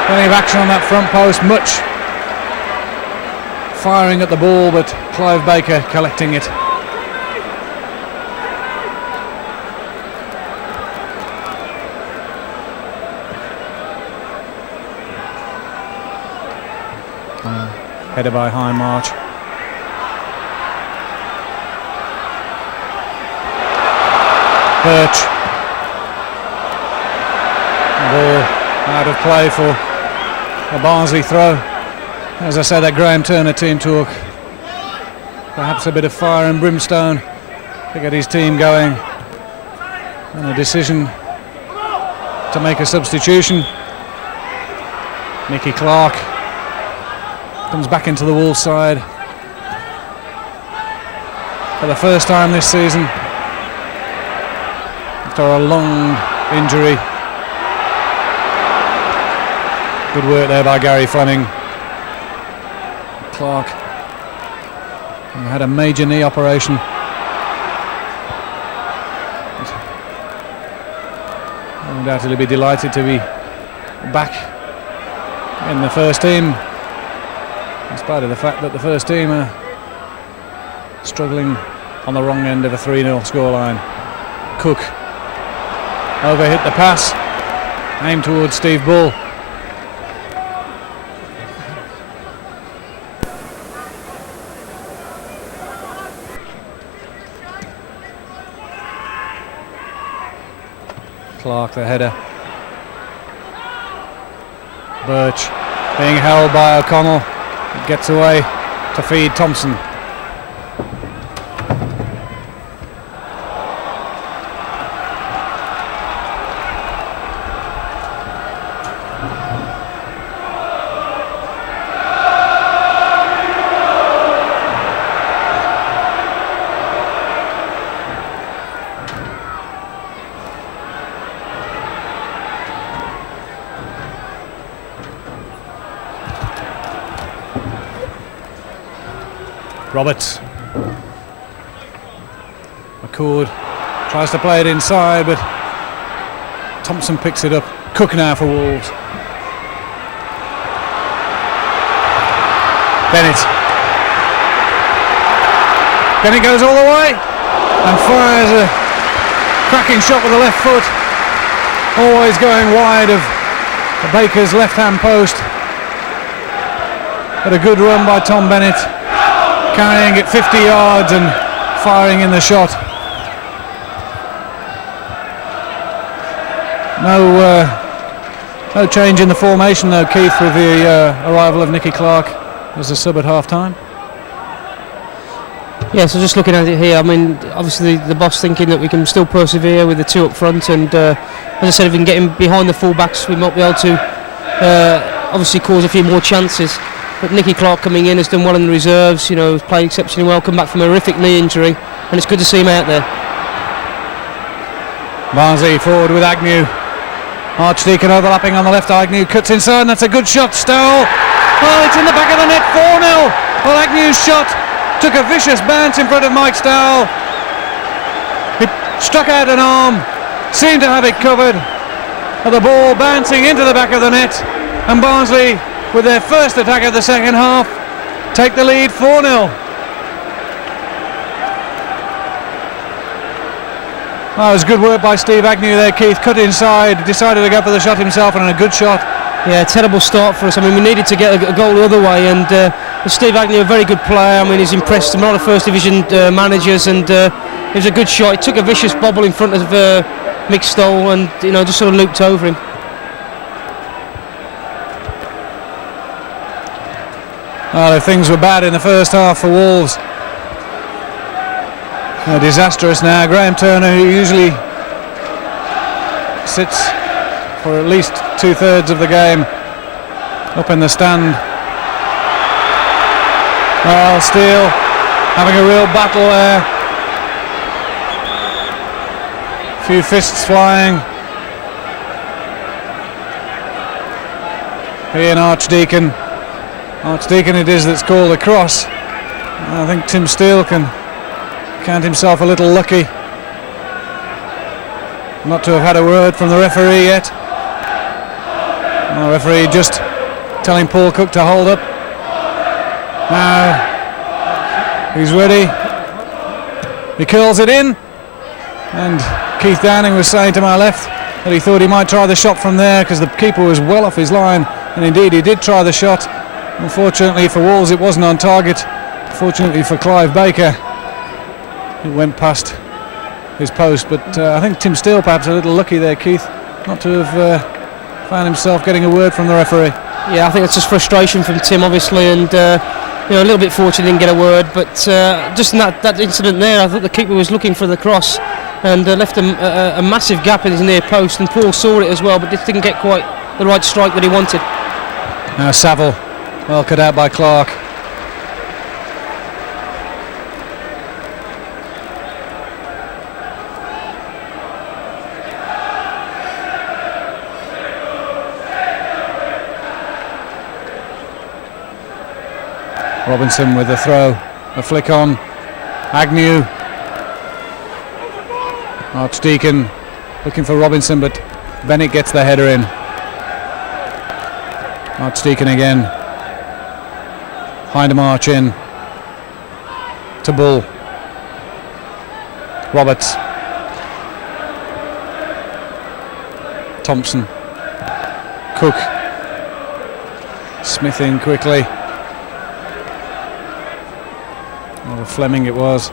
plenty of action on that front post, much firing at the ball, but Clive Baker collecting it. Header by High March. Birch. The ball out of play for a Barnsley throw. As I said, that Graham Turner team talk. Perhaps a bit of fire and brimstone to get his team going. And a decision to make a substitution. Nicky Clark comes back into the Wolves side for the first time this season after a long injury. Good work there by Gary Fleming. Clark had a major knee operation. Undoubtedly be delighted to be back in the first team, in spite of the fact that the first team are struggling on the wrong end of a 3-0 scoreline. Cook overhit the pass, aimed towards Steve Bull. Clark the header. Birch being held by O'Connell. It gets away to feed Thompson. Roberts. McCord tries to play it inside, but Thompson picks it up. Cook now for Wolves. Bennett. Bennett goes all the way and fires a cracking shot with the left foot. Always going wide of the Baker's left-hand post. But a good run by Tom Bennett, carrying it 50 yards and firing in the shot. No change in the formation though, Keith, with the arrival of Nicky Clark as a sub at half-time. Yeah, so just looking at it here, I mean, obviously the boss thinking that we can still persevere with the 2 up front, and as I said, if we can get him behind the full-backs, we might be able to obviously cause a few more chances. But Nicky Clark coming in has done well in the reserves, you know, played exceptionally well, come back from a horrific knee injury, and it's good to see him out there. Barnsley forward with Agnew. Archdeacon overlapping on the left. Agnew cuts inside, and that's a good shot. Stow. Oh, it's in the back of the net. 4-0. Well, Agnew's shot took a vicious bounce in front of Mike Stow. It struck out an arm, seemed to have it covered, and the ball bouncing into the back of the net, and Barnsley, with their first attack of the second half, take the lead 4-0. That was good work by Steve Agnew there, Keith. Cut inside, decided to go for the shot himself, and a good shot. Yeah, terrible start for us. I mean, we needed to get a goal the other way, and Steve Agnew, a very good player. I mean, he's impressed a lot of first division managers, and it was a good shot. He took a vicious bobble in front of Mick Stoll, and you know, just sort of looped over him. Well, things were bad in the first half for Wolves. Disastrous now. Graham Turner, who usually sits for at least 2/3 of the game up in the stand. Well, Steele having a real battle there. A few fists flying. Ian Archdeacon it is that's called a cross. I think Tim Steele can count himself a little lucky not to have had a word from the referee yet. The referee just telling Paul Cook to hold up. Now he's ready. He curls it in, and Keith Downing was saying to my left that he thought he might try the shot from there because the keeper was well off his line, and indeed he did try the shot. Unfortunately for Wolves, it wasn't on target. Fortunately for Clive Baker, it went past his post, but I think Tim Steele perhaps a little lucky there, Keith, not to have found himself getting a word from the referee. Yeah, I think it's just frustration from Tim, obviously, and a little bit fortunate he didn't get a word, but just in that incident there, I thought the keeper was looking for the cross and left a massive gap in his near post, and Paul saw it as well, but just didn't get quite the right strike that he wanted. Now Saville, well cut out by Clark. Robinson with a throw, a flick on. Agnew. Archdeacon looking for Robinson, but Bennett gets the header in. Archdeacon again. Hindemarch in. To Bull. Roberts. Thompson. Cook. Smith in quickly. Fleming it was.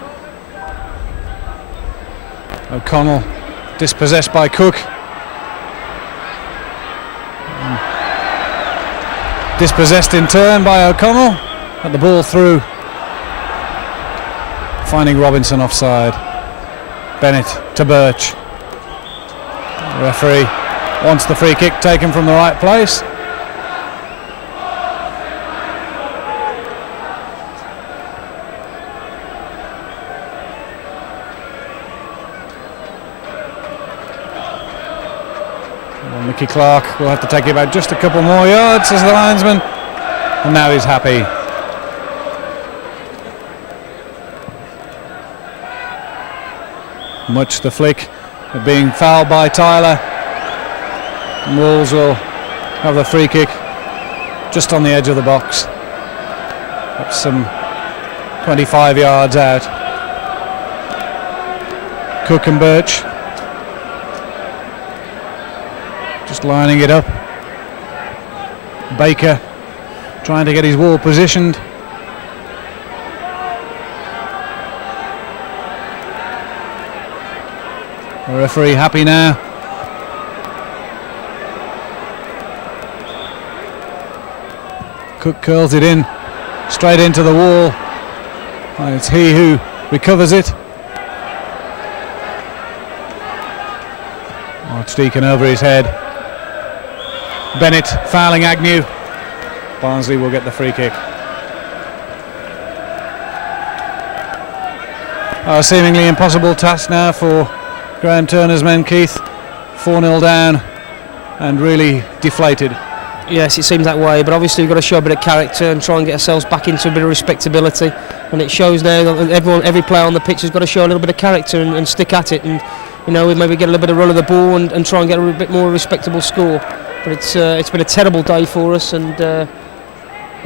O'Connell dispossessed by Cook. Dispossessed in turn by O'Connell. Got the ball through. Finding Robinson offside. Bennett to Birch. The referee wants the free kick taken from the right place. Nicky Clark will have to take it back just a couple more yards, says the linesman, and now he's happy. Much the flick of being fouled by Tyler. And Wolves will have the free kick just on the edge of the box. That's some 25 yards out. Cook and Birch just lining it up. Baker trying to get his wall positioned. The referee happy now. Cook curls it in, straight into the wall. And it's he who recovers it. Archdeacon over his head. Bennett fouling Agnew. Barnsley will get the free kick. A seemingly impossible task now for Graham Turner's men, Keith. 4-0 down and really deflated. Yes, it seems that way, but obviously we've got to show a bit of character and try and get ourselves back into a bit of respectability, and it shows now that every player on the pitch has got to show a little bit of character and stick at it, and we maybe get a little bit of run of the ball and try and get a bit more respectable score. But it's been a terrible day for us, and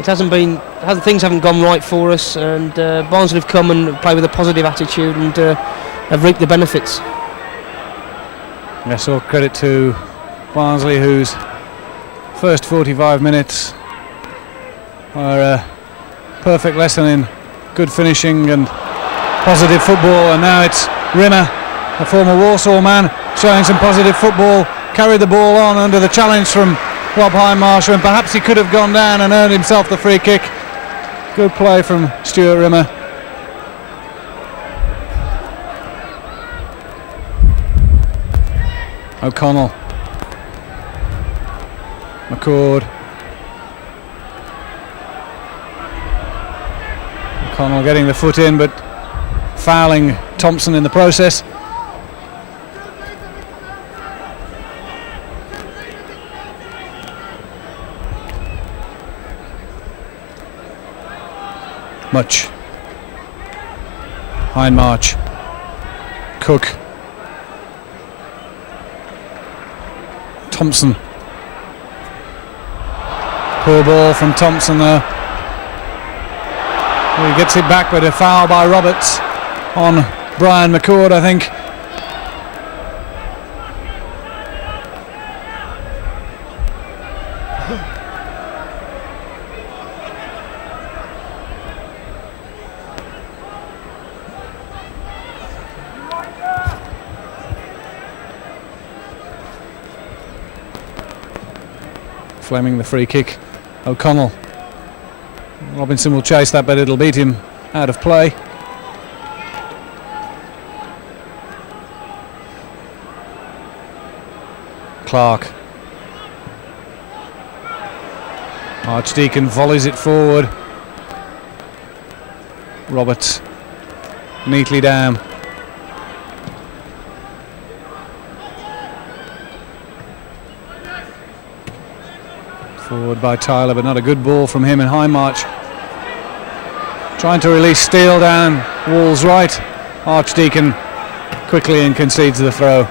things haven't gone right for us, and Barnsley have come and played with a positive attitude and have reaped the benefits. Yes, all credit to Barnsley, whose first 45 minutes are a perfect lesson in good finishing and positive football, and now it's Rimmer, a former Walsall man, showing some positive football. Carried the ball on under the challenge from Rob Hindmarsh, and perhaps he could have gone down and earned himself the free kick. Good play from Stuart Rimmer. O'Connell. McCord. O'Connell getting the foot in, but fouling Thompson in the process. much. Hindmarch. Cook. Thompson. Poor ball from Thompson though. He gets it back, but a foul by Roberts on Brian McCord, I think. Fleming the free kick. O'Connell. Robinson will chase that, but it'll beat him out of play. Clark. Archdeacon volleys it forward. Roberts neatly down. Forward by Tyler, but not a good ball from him in Hindmarch. Trying to release Steele down Wall's right. Archdeacon quickly and concedes the throw.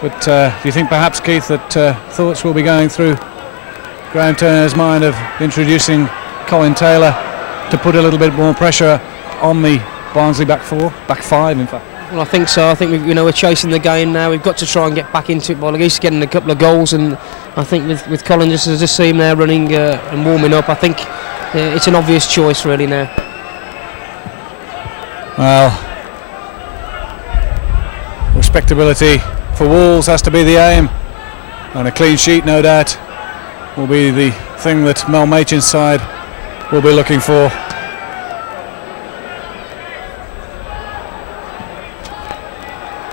But do you think perhaps, Keith, that thoughts will be going through Graham Turner's mind of introducing Colin Taylor to put a little bit more pressure on the Barnsley back five in fact? Well, I think so. I think we're chasing the game now. We've got to try and get back into it by at least getting a couple of goals. And I think with Colin just see him there running and warming up, I think it's an obvious choice really now. Well, respectability for Wolves has to be the aim, and a clean sheet, no doubt, will be the thing that Mel Machin's side will be looking for.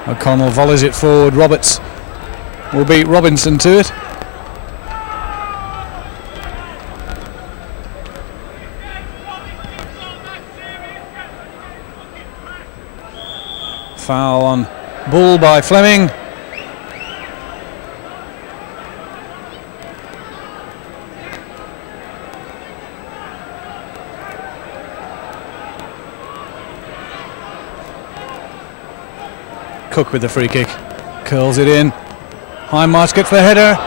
O'Connell volleys it forward. Roberts will beat Robinson to it. Foul on Bull by Fleming. Cook with the free kick, curls it in. Hindmarch gets the header.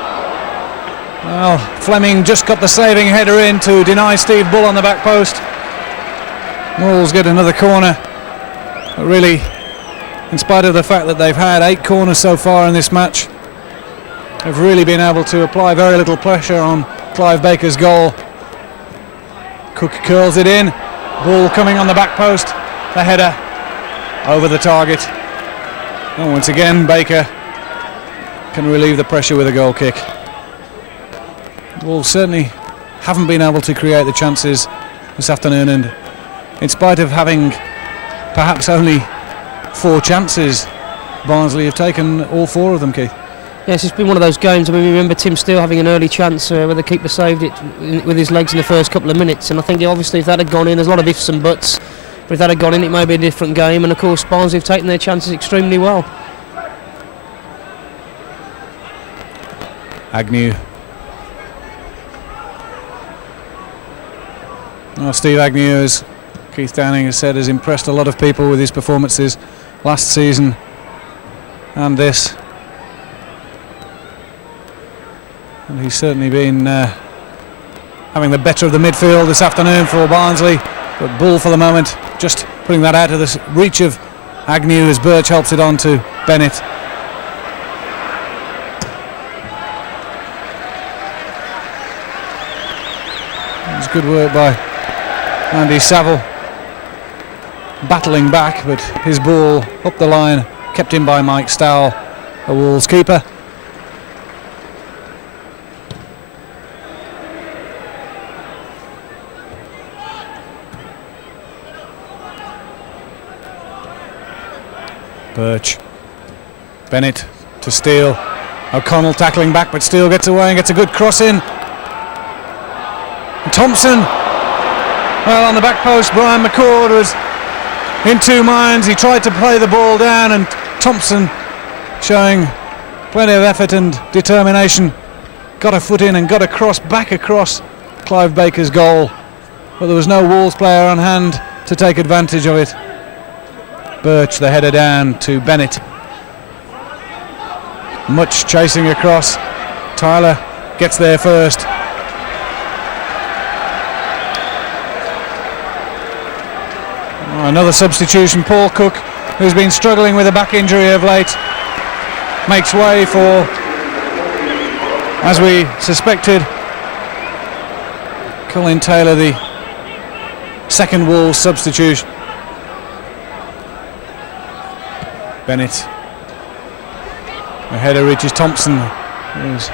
Well, Fleming just got the saving header in to deny Steve Bull on the back post. Wolves get another corner. But really, in spite of the fact that they've had 8 corners so far in this match, they've really been able to apply very little pressure on Clive Baker's goal. Cook curls it in. Bull coming on the back post. The header over the target. And once again, Baker can relieve the pressure with a goal kick. Wolves certainly haven't been able to create the chances this afternoon, and in spite of having perhaps only 4 chances, Barnsley have taken all 4 of them, Keith. Yes, it's been one of those games. I mean, we remember Tim Steele having an early chance where the keeper saved it with his legs in the first couple of minutes, and I think obviously if that had gone in, there's a lot of ifs and buts. But if that had gone in, it may be a different game. And of course, Barnsley have taken their chances extremely well. Agnew. Well, Steve Agnew, as Keith Downing has said, has impressed a lot of people with his performances last season and this. And he's certainly been having the better of the midfield this afternoon for Barnsley. But Bull for the moment just putting that out of the reach of Agnew as Birch helps it on to Bennett. It was good work by Andy Saville, battling back, but his ball up the line, kept in by Mike Stowell, the Wolves keeper. Birch. Bennett to Steele. O'Connell tackling back, but Steele gets away and gets a good cross in. And Thompson. Well, on the back post, Brian McCord was in 2 minds. He tried to play the ball down, and Thompson, showing plenty of effort and determination, got a foot in and got a cross back across Clive Baker's goal. but there was no Wolves player on hand to take advantage of it. Birch, the header down to Bennett. Much chasing across. Tyler gets there first. Another substitution. Paul Cook, who's been struggling with a back injury of late, makes way for, as we suspected, Colin Taylor, the second Wolves substitution. Bennett. The header reaches Thompson, who's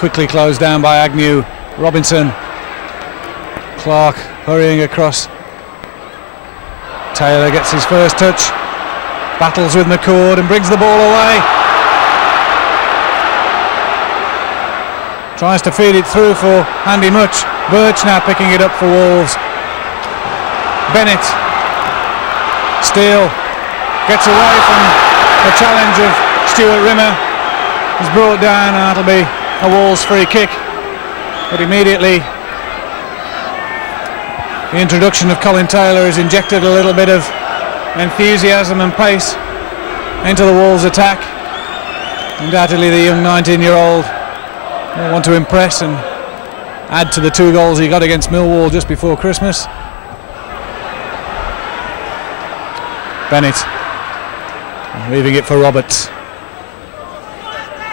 quickly closed down by Agnew. Robinson. Clark hurrying across. Taylor gets his first touch. Battles with McCord and brings the ball away. Tries to feed it through for Andy Much. Birch now picking it up for Wolves. Bennett. Steele gets away from the challenge of Stuart Rimmer. He's brought down, and that'll be a Wolves free kick. But immediately the introduction of Colin Taylor has injected a little bit of enthusiasm and pace into the Wolves attack. Undoubtedly the young 19-year-old will want to impress and add to the 2 goals he got against Millwall just before Christmas. Bennett leaving it for Roberts.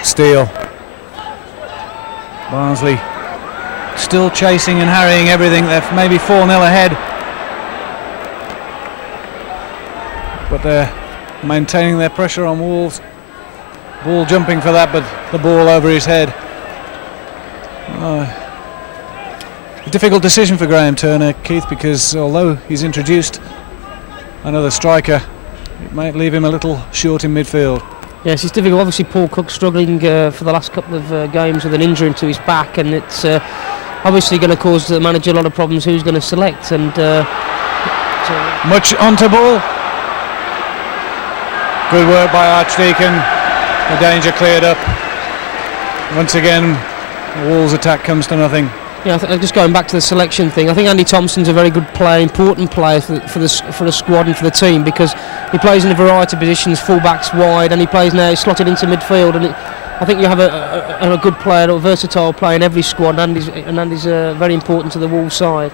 Steele. Barnsley still chasing and harrying everything. They're maybe 4-0 ahead, but they're maintaining their pressure on Wolves. Ball jumping for that, but the ball over his head. A difficult decision for Graham Turner, Keith, because although he's introduced another striker, it might leave him a little short in midfield. Yes, it's difficult. Obviously Paul Cook struggling for the last couple of games with an injury to his back, and it's obviously going to cause the manager a lot of problems who's going to select. And Much onto ball. Good work by Archdeacon. The danger cleared up. Once again, the Wolves attack comes to nothing. Yeah, just going back to the selection thing, I think Andy Thompson's a very good player, important player for the squad and for the team, because he plays in a variety of positions, full-backs wide, and he plays now slotted into midfield. And I think you have a good player, a versatile player in every squad, and Andy's very important to the Wolves side.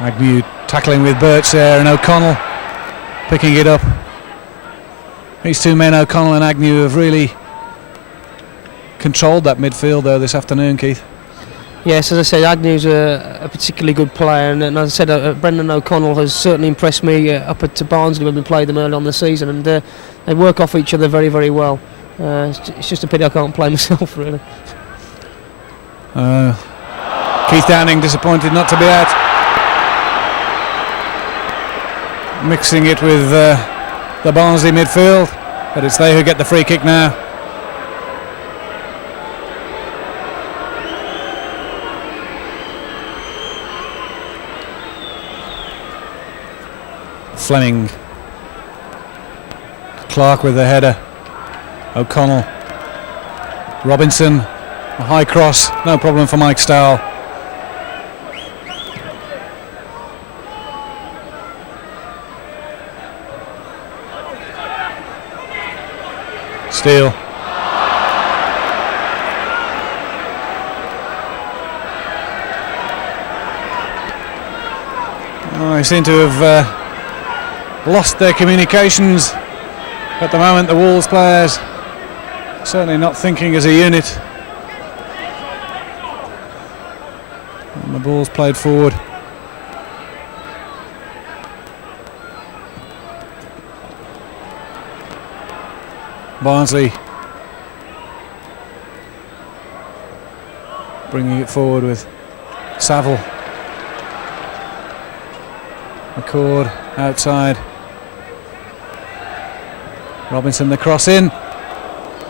Agnew tackling with Birch there, and O'Connell picking it up. These two men, O'Connell and Agnew, have really controlled that midfield though this afternoon, Keith. Yes, as I said, Agnew's a particularly good player, and as I said, Brendan O'Connell has certainly impressed me up at Barnsley when we played them early on the season, and they work off each other very, very well. It's just a pity I can't play myself, really. Keith Downing disappointed not to be out. Mixing it with the Barnsley midfield, but it's they who get the free kick now. Fleming. Clark with the header. O'Connell. Robinson. A high cross. No problem for Mike Stowell. Steele. They seem to have lost their communications at the moment, the Wolves players. Certainly not thinking as a unit. And the ball's played forward. Barnsley bringing it forward with Saville. McCord outside. Robinson the cross in.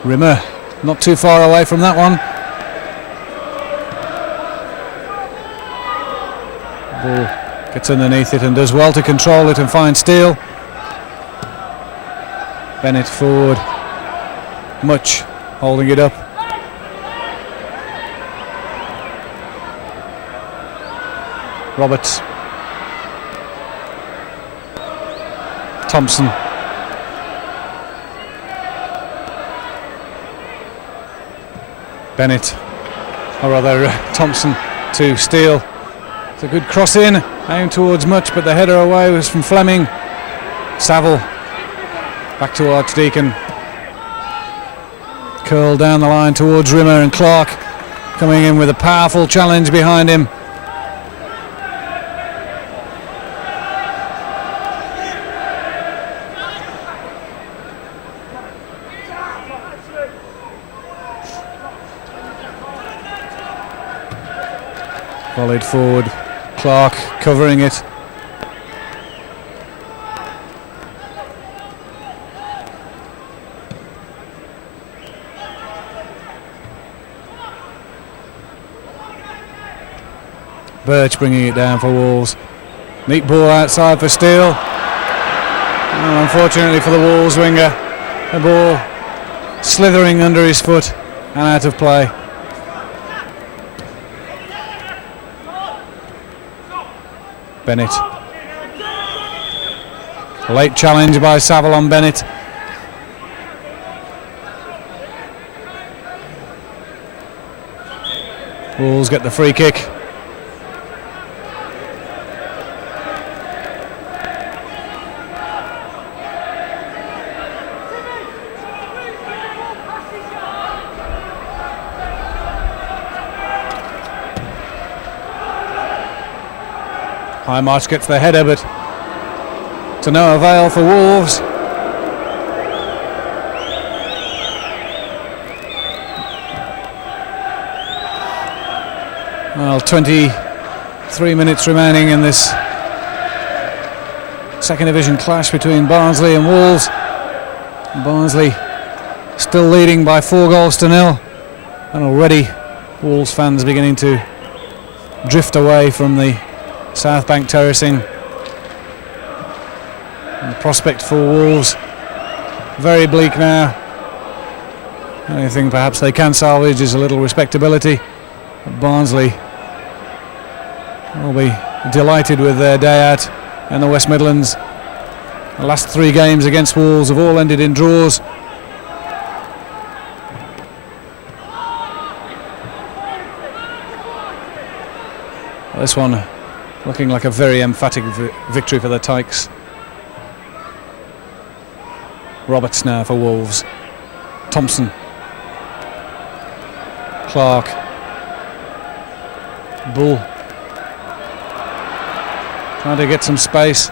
Rimmer not too far away from that one. Ball gets underneath it and does well to control it and find Steele. Bennett forward. Much holding it up. Roberts. Thompson. Bennett, or rather Thompson to Steele. It's a good cross in, aimed towards Much, but the header away was from Fleming. Saville back to Archdeacon. Curled down the line towards Rimmer, and Clark coming in with a powerful challenge behind him. Volleyed forward, Clark covering it. Birch bringing it down for Wolves. Neat ball outside for Steele. Oh, unfortunately for the Wolves winger, the ball slithering under his foot and out of play. Bennett. Late challenge by Saville on Bennett. Wolves get the free kick. High March gets the header, but to no avail for Wolves. Well, 23 minutes remaining in this second division clash between Barnsley and Wolves. Barnsley still leading by 4-0, and already Wolves fans beginning to drift away from the South Bank terracing. And the prospect for Wolves very bleak now. The only thing perhaps they can salvage is a little respectability. But Barnsley will be delighted with their day out in the West Midlands. The last 3 games against Wolves have all ended in draws. This one looking like a very emphatic victory for the Tykes. Roberts now for Wolves. Thompson. Clark. Bull. Trying to get some space.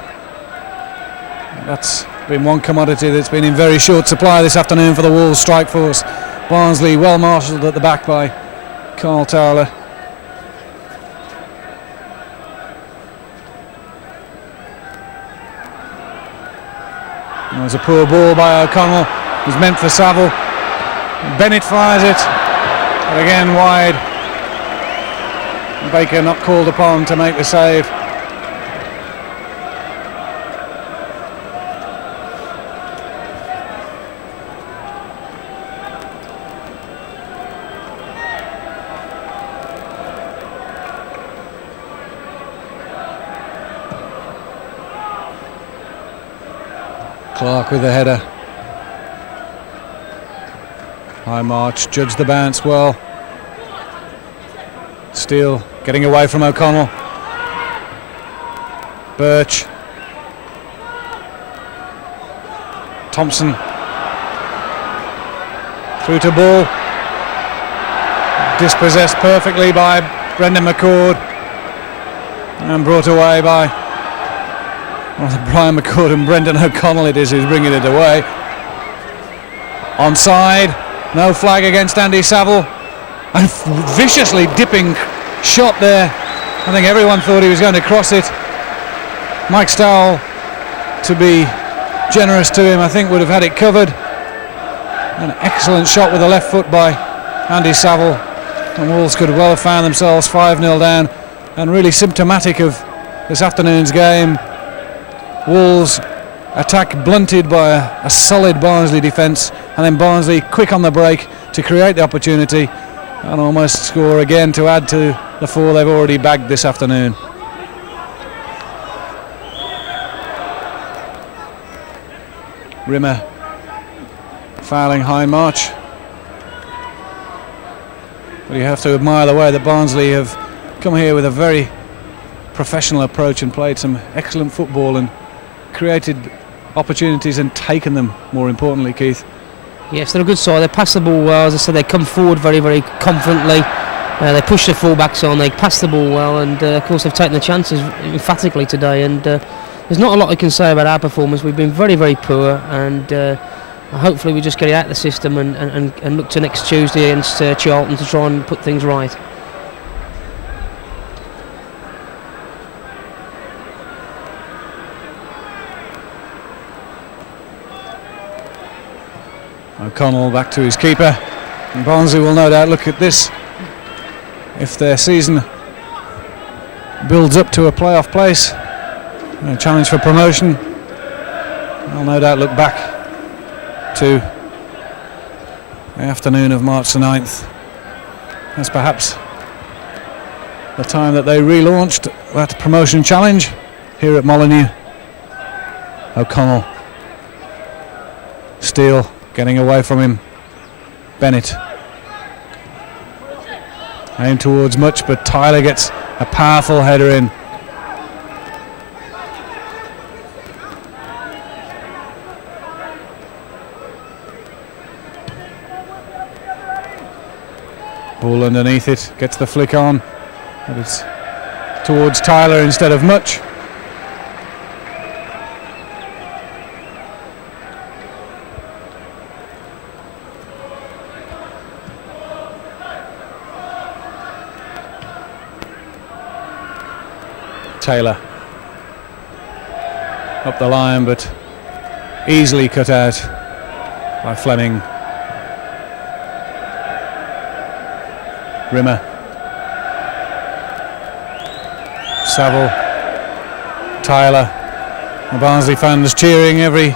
That's been one commodity that's been in very short supply this afternoon for the Wolves strike force. Barnsley well marshalled at the back by Carl Towler. It was a poor ball by O'Connell. It was meant for Saville. Bennett fires it, but again wide. Baker not called upon to make the save. Clark with the header. High March judged the bounce well. Steele getting away from O'Connell. Birch. Thompson. Through to Ball. Dispossessed perfectly by Brendan McCord. And brought away by Brian McCord and Brendan O'Connell it is who's bringing it away. Onside. No flag against Andy Saville. And viciously dipping shot there. I think everyone thought he was going to cross it. Mike Stowell, to be generous to him, I think would have had it covered. An excellent shot with the left foot by Andy Saville. And Wolves could well have found themselves 5-0 down. And really symptomatic of this afternoon's game. Wolves attack blunted by a solid Barnsley defence, and then Barnsley quick on the break to create the opportunity and almost score again to add to the 4 they've already bagged this afternoon. Rimmer fouling high march. But you have to admire the way that Barnsley have come here with a very professional approach and played some excellent football and created opportunities and taken them, more importantly, Keith. Yes, they're a good side. They pass the ball well. As I said, they come forward very, very confidently. They push the fullbacks on, they pass the ball well, and of course they've taken the chances emphatically today. And there's not a lot I can say about our performance. We've been very, very poor, and hopefully we just get it out of the system and look to next Tuesday against Charlton to try and put things right. O'Connell back to his keeper, and Barnsley will no doubt look at this. If their season builds up to a playoff place, a challenge for promotion, they'll no doubt look back to the afternoon of March the 9th as perhaps the time that they relaunched that promotion challenge here at Molineux. O'Connell, Steele getting away from him, Bennett aimed towards Much, but Tyler gets a powerful header in. Ball underneath it, gets the flick on, but it's towards Tyler instead of Much. Taylor up the line, but easily cut out by Fleming. Rimmer, Saville, Tyler. The Barnsley fans cheering every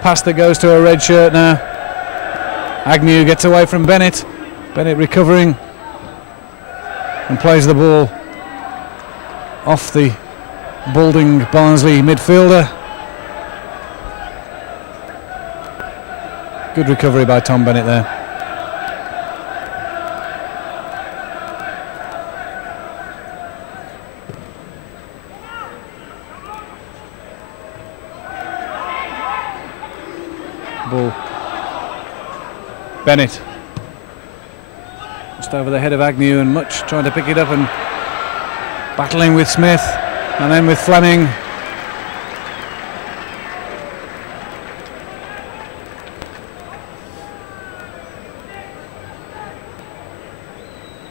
pass that goes to a red shirt now. Agnew gets away from Bennett. Bennett recovering and plays the ball off the balding Barnsley midfielder. Good recovery by Tom Bennett there. Ball. Bennett. Just over the head of Agnew, and Much trying to pick it up and battling with Smith and then with Fleming.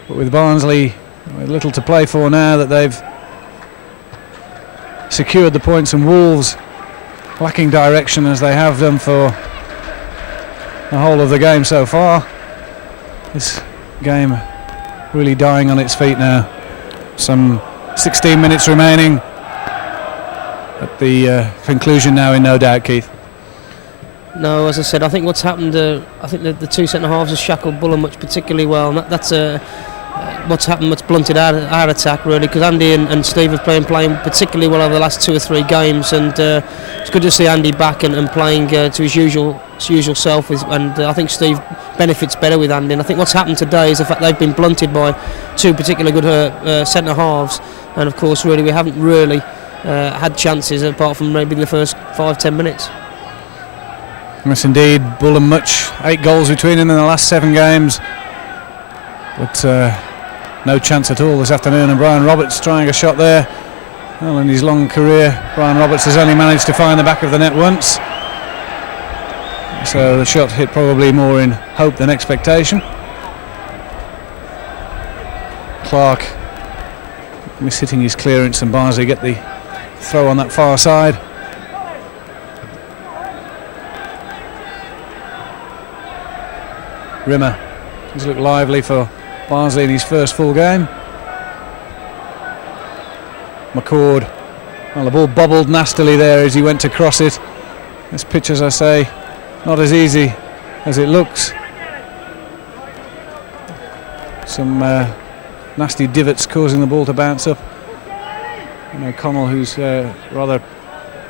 But with Barnsley with little to play for now that they've secured the points, and Wolves lacking direction as they have done for the whole of the game so far. This game really dying on its feet now. Some 16 minutes remaining at the conclusion now, in no doubt, Keith. No, as I said, I think what's happened, I think the two centre halves have shackled Buller Much particularly well, and that's what's happened, what's blunted our attack really, because Andy and Steve have been playing particularly well over the last 2 or 3 games, and it's good to see Andy back and playing to his usual self, and I think Steve benefits better with Andy. And I think what's happened today is the fact they've been blunted by 2 particularly good centre halves, and of course really we haven't really had chances apart from maybe the first 5-10 minutes. Yes indeed, Bull and Much, 8 goals between them in the last 7 games, but no chance at all this afternoon. And Brian Roberts trying a shot there. Well, in his long career, Brian Roberts has only managed to find the back of the net once, so the shot hit probably more in hope than expectation. Clark mishitting his clearance, and Barnsley get the throw on that far side. Rimmer, he's looked lively for Barnsley in his first full game. McCord, well, the ball bobbled nastily there as he went to cross it. This pitch, as I say, not as easy as it looks. Some nasty divots causing the ball to bounce up. And O'Connell, who's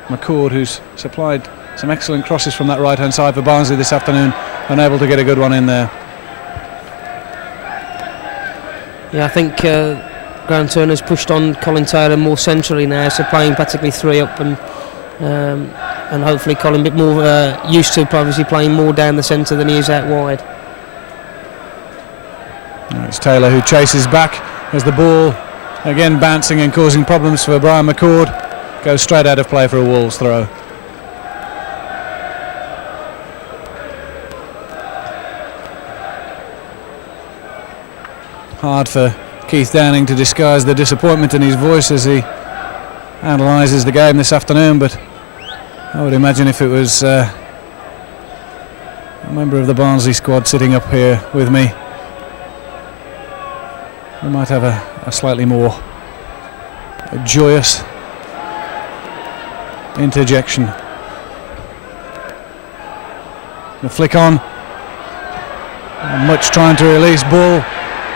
McCord, who's supplied some excellent crosses from that right hand side for Barnsley this afternoon, unable to get a good one in there. Yeah, I think Graham Turner's pushed on Colin Taylor more centrally now, so playing practically 3 up, and hopefully Colin a bit more used to obviously playing more down the centre than he is out wide. It's Taylor who chases back as the ball, again bouncing and causing problems for Brian McCord, goes straight out of play for a Wolves throw. Hard for Keith Downing to disguise the disappointment in his voice as he analyses the game this afternoon, but I would imagine if it was a member of the Barnsley squad sitting up here with me, we might have a slightly more joyous interjection. The flick on, much trying to release ball.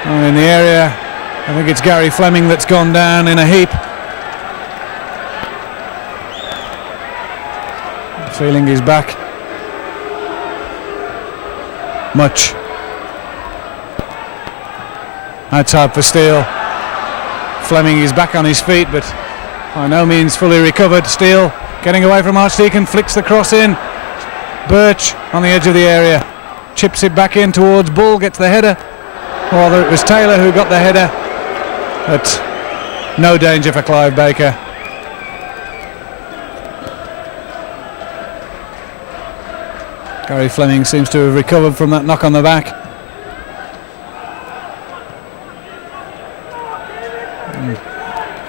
In the area, I think it's Gary Fleming that's gone down in a heap. Feeling his back. Much. Outside for Steele. Fleming is back on his feet, but by no means fully recovered. Steele getting away from Archdeacon, flicks the cross in. Birch on the edge of the area. Chips it back in towards Bull, gets the header. Rather, it was Taylor who got the header, but no danger for Clive Baker. Gary Fleming seems to have recovered from that knock on the back.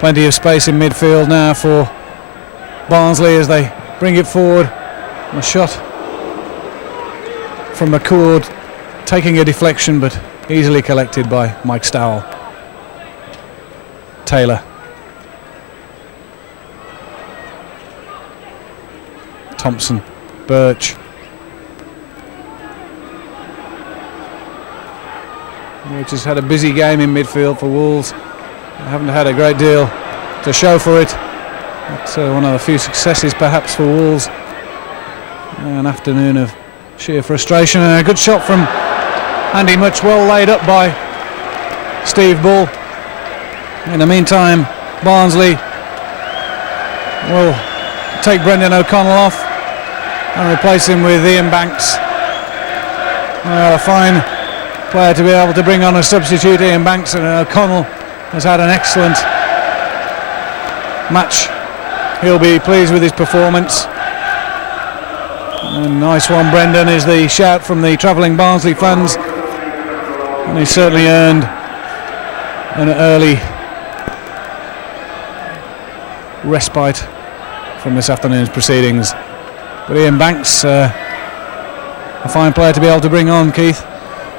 Plenty of space in midfield now for Barnsley as they bring it forward. A shot from McCord, taking a deflection, but easily collected by Mike Stowell. Taylor. Thompson. Birch. Which has had a busy game in midfield for Wolves. They haven't had a great deal to show for it. It's one of the few successes perhaps for Wolves. An afternoon of sheer frustration, and a good shot from Andy Much, well laid up by Steve Bull. In the meantime, Barnsley will take Brendan O'Connell off and replace him with Ian Banks. Well, a fine player to be able to bring on a substitute, Ian Banks, and O'Connell has had an excellent match. He'll be pleased with his performance. And nice one, Brendan, is the shout from the travelling Barnsley fans. And he certainly earned an early respite from this afternoon's proceedings. But Ian Banks, a fine player to be able to bring on, Keith.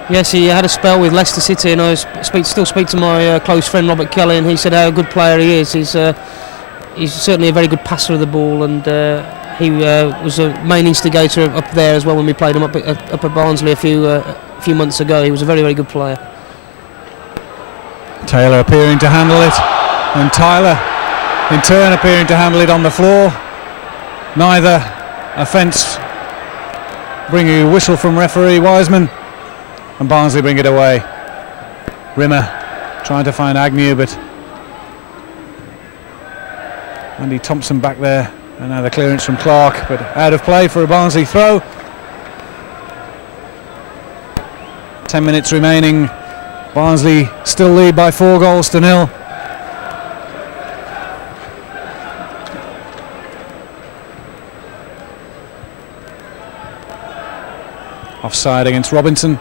Yes, he had a spell with Leicester City, and I still speak to my close friend Robert Kelly, and he said how good player he is. He's certainly a very good passer of the ball, and he was a main instigator up there as well when we played him up at Barnsley a few months ago. He was a very, very good player. Taylor appearing to handle it, and Tyler in turn appearing to handle it on the floor. Neither offence, bringing a whistle from referee Wiseman, and Barnsley bring it away. Rimmer trying to find Agnew, but Andy Thompson back there, and now the clearance from Clark, but out of play for a Barnsley throw. 10 minutes remaining. Barnsley still lead by 4-0. Offside against Robinson.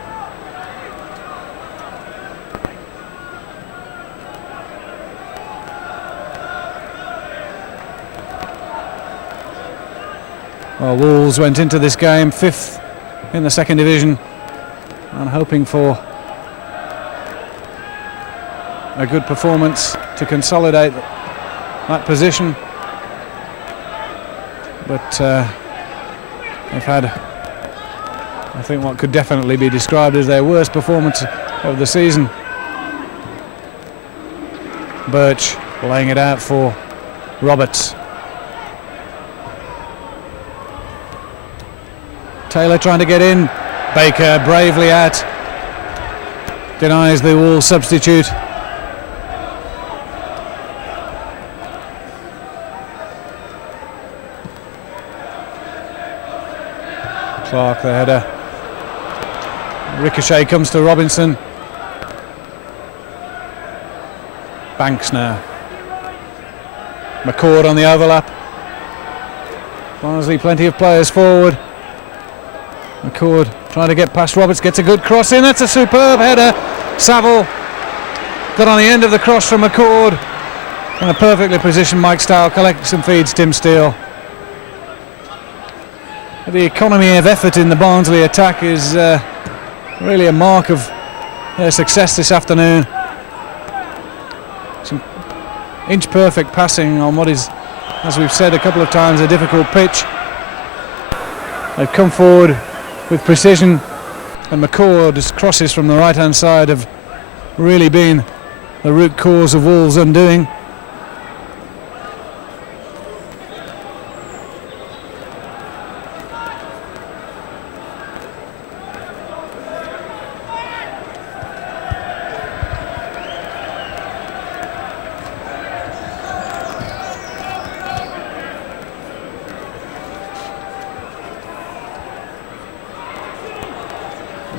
Well, Wolves went into this game 5th in the second division and hoping for a good performance to consolidate that position, but they've had, I think, what could definitely be described as their worst performance of the season. Birch laying it out for Roberts. Taylor trying to get in. Baker bravely out. Denies the Wolves substitute. Clark the header. Ricochet comes to Robinson. Banks now. McCord on the overlap. Barnsley plenty of players forward. McCord trying to get past Roberts, gets a good cross in. That's a superb header. Saville got on the end of the cross from McCord. And a perfectly positioned Mike Stowell collects and feeds Tim Steele. The economy of effort in the Barnsley attack is really a mark of their success this afternoon. Some inch perfect passing on what is, as we've said a couple of times, a difficult pitch. They've come forward with precision, and McCord's crosses from the right hand side have really been the root cause of Wolves' undoing.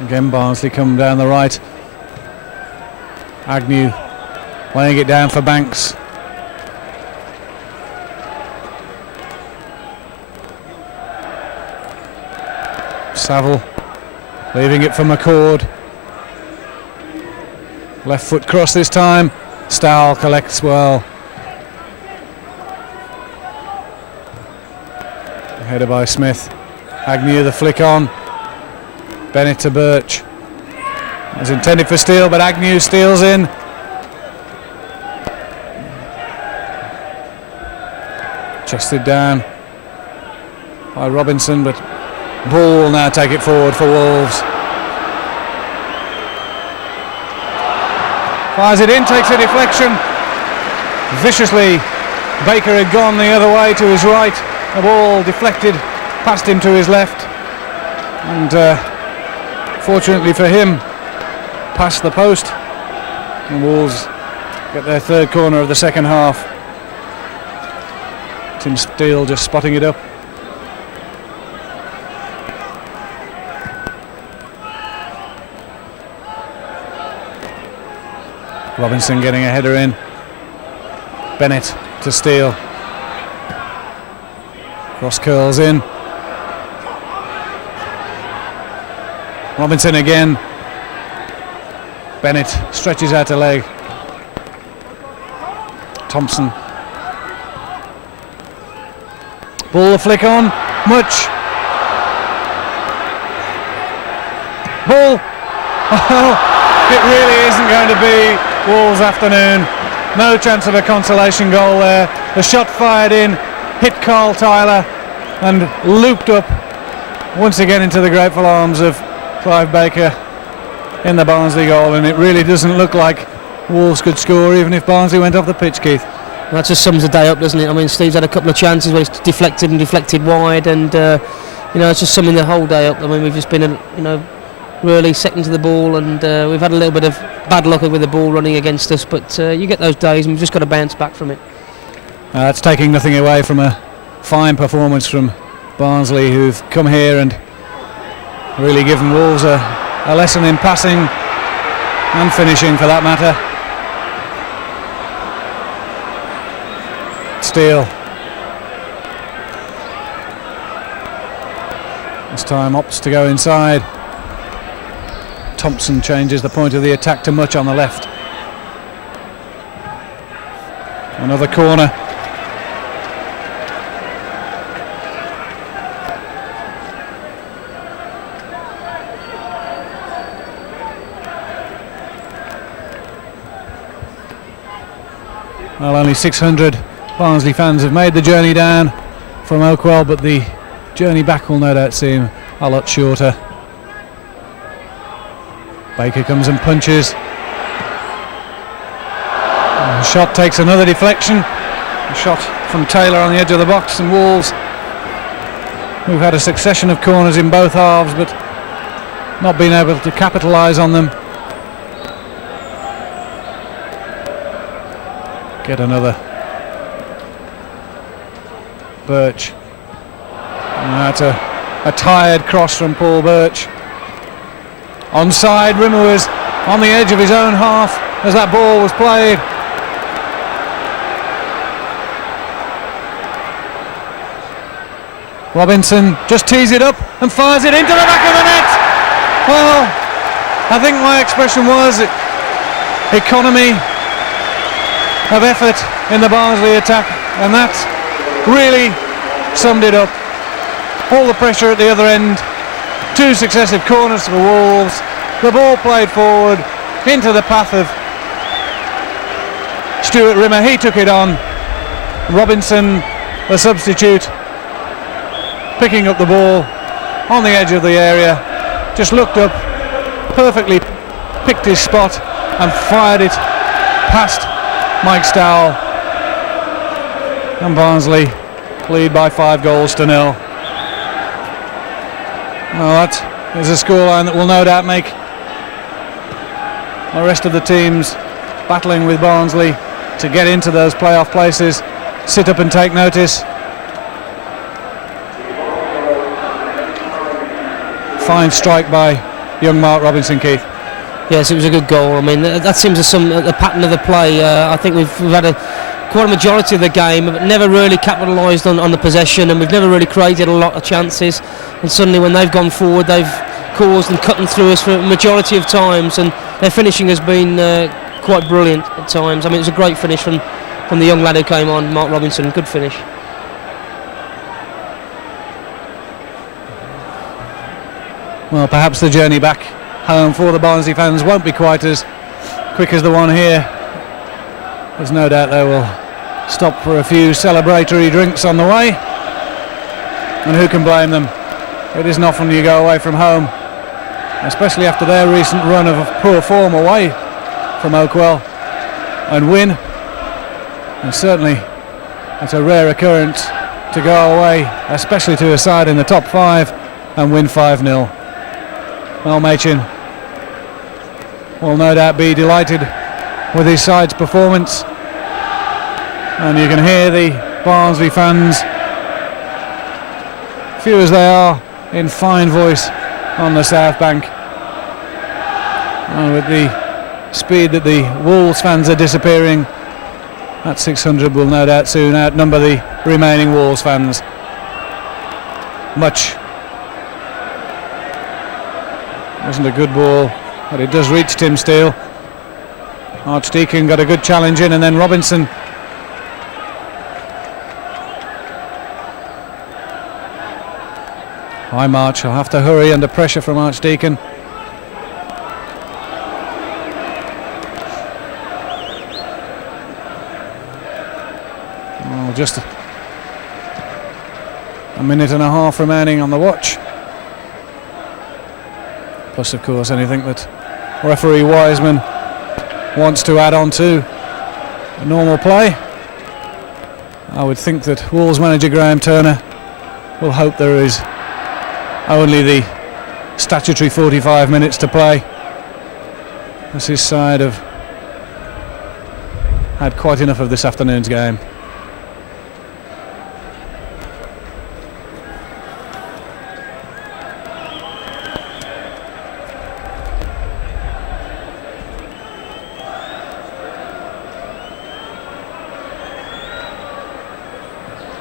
Again, Barnsley come down the right. Agnew laying it down for Banks. Saville leaving it for McCord. Left foot cross this time. Stowell collects well. Header by Smith. Agnew the flick on. Bennett to Birch. It was intended for Steele, but Agnew steals in. Chested down by Robinson, but Bull will now take it forward for Wolves. Fires it in, takes a deflection. Viciously, Baker had gone the other way to his right. The ball deflected past him to his left. And fortunately for him, past the post, and Wolves get their third corner of the second half. Tim Steele just spotting it up. Robinson getting a header in. Bennett to Steele. Cross curls in. Robinson again. Bennett stretches out a leg. Thompson. Ball the flick on. Much. Ball. Oh, it really isn't going to be Wolves' afternoon. No chance of a consolation goal there. The shot fired in, hit Carl Tyler and looped up once again into the grateful arms of Clive Baker in the Barnsley goal, and it really doesn't look like Wolves could score even if Barnsley went off the pitch, Keith. That just sums the day up, doesn't it? I mean, Steve's had a couple of chances where he's deflected wide, and it's just summing the whole day up. I mean, we've just been really second to the ball, and we've had a little bit of bad luck with the ball running against us, but you get those days and we've just got to bounce back from it. It's taking nothing away from a fine performance from Barnsley, who've come here and really given Wolves a lesson in passing and finishing, for that matter. Steele. This time opts to go inside. Thompson changes the point of the attack to Much on the left. Another corner. Well, only 600 Barnsley fans have made the journey down from Oakwell, but the journey back will no doubt seem a lot shorter. Baker comes and punches. And the shot takes another deflection. A shot from Taylor on the edge of the box, and Wolves who've had a succession of corners in both halves but not been able to capitalise on them. Get another. Birch. And that's a tired cross from Paul Birch. Onside, Rimmer was on the edge of his own half as that ball was played. Robinson just tees it up and fires it into the back of the net. Well, I think my expression was economy of effort in the Barnsley attack, and that really summed it up. All the pressure at the other end, 2 successive corners for Wolves, the ball played forward into the path of Stuart Rimmer. He took it on. Robinson, the substitute, picking up the ball on the edge of the area, just looked up, perfectly picked his spot and fired it past Mike Stowell, and Barnsley lead by 5-0. Well, that is a scoreline that will no doubt make the rest of the teams battling with Barnsley to get into those playoff places sit up and take notice. Fine strike by young Mark Robinson, Keith. Yes, it was a good goal. I mean, that seems to sum the pattern of the play. I think we've had quite a majority of the game, but never really capitalised on the possession, and we've never really created a lot of chances. And suddenly, when they've gone forward, they've caused and cutting through us for a majority of times, and their finishing has been quite brilliant at times. I mean, it was a great finish from the young lad who came on, Mark Robinson. Good finish. Well, perhaps the journey back home for the Barnsley fans won't be quite as quick as the one here. There's no doubt they will stop for a few celebratory drinks on the way, and who can blame them? It isn't often you go away from home, especially after their recent run of poor form away from Oakwell, and win. And certainly it's a rare occurrence to go away, especially to a side in the top 5, and win 5-0. Well, Machin will no doubt be delighted with his side's performance, and you can hear the Barnsley fans, few as they are, in fine voice on the south bank. And with the speed that the Wolves fans are disappearing, that 600 will no doubt soon outnumber the remaining Wolves fans much. Wasn't a good ball, but it does reach Tim Steele. Archdeacon got a good challenge in, and then Robinson. High March, I'll have to hurry under pressure from Archdeacon. Oh, just a minute and a half remaining on the watch. Plus, of course, anything that referee Wiseman wants to add on to a normal play. I would think that Wolves manager Graham Turner will hope there is only the statutory 45 minutes to play, as his side have had quite enough of this afternoon's game.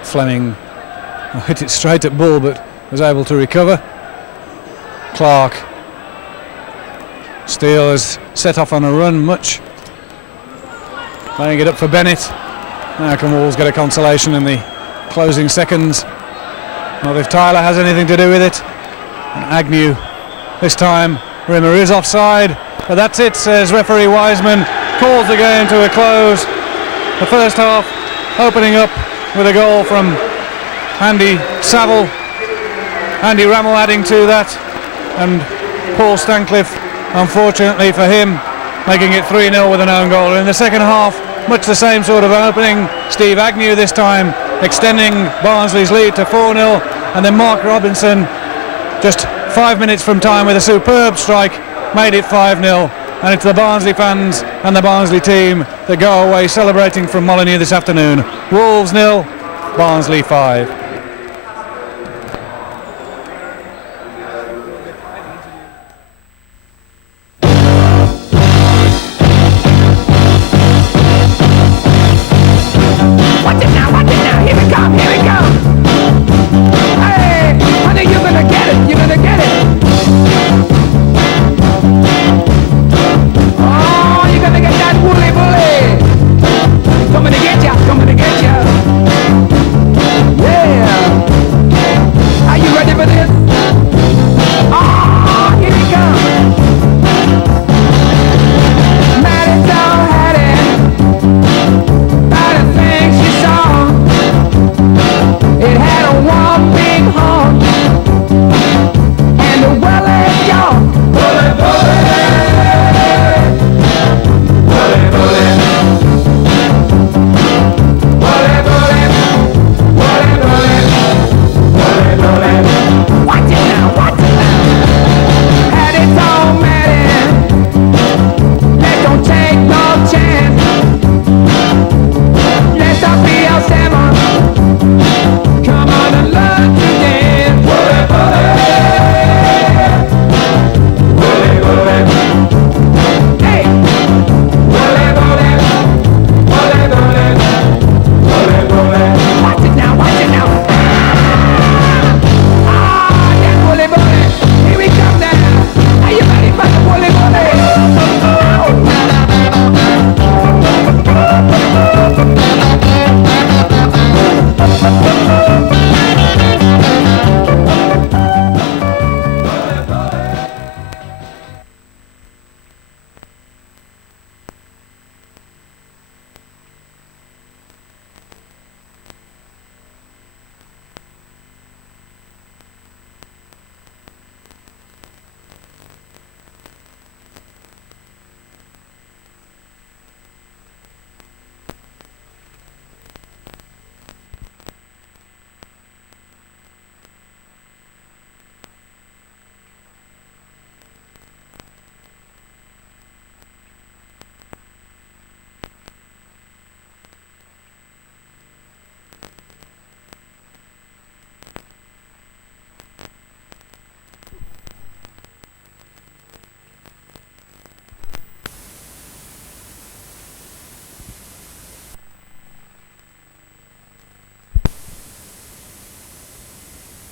Fleming hit it straight at Bull, but was able to recover. Clark. Steele has set off on a run, much. Playing it up for Bennett. Now can Wolves get a consolation in the closing seconds? Not if Tyler has anything to do with it. And Agnew. This time Rimmer is offside, but that's it, says referee Wiseman. Calls the game to a close. The first half opening up with a goal from Andy Saville. Andy Rammell adding to that, and Paul Stancliffe, unfortunately for him, making it 3-0 with an own goal. In the second half, much the same sort of opening. Steve Agnew this time extending Barnsley's lead to 4-0, and then Mark Robinson, just 5 minutes from time with a superb strike, made it 5-0, and it's the Barnsley fans and the Barnsley team that go away celebrating from Molineux this afternoon. Wolves 0, Barnsley 5.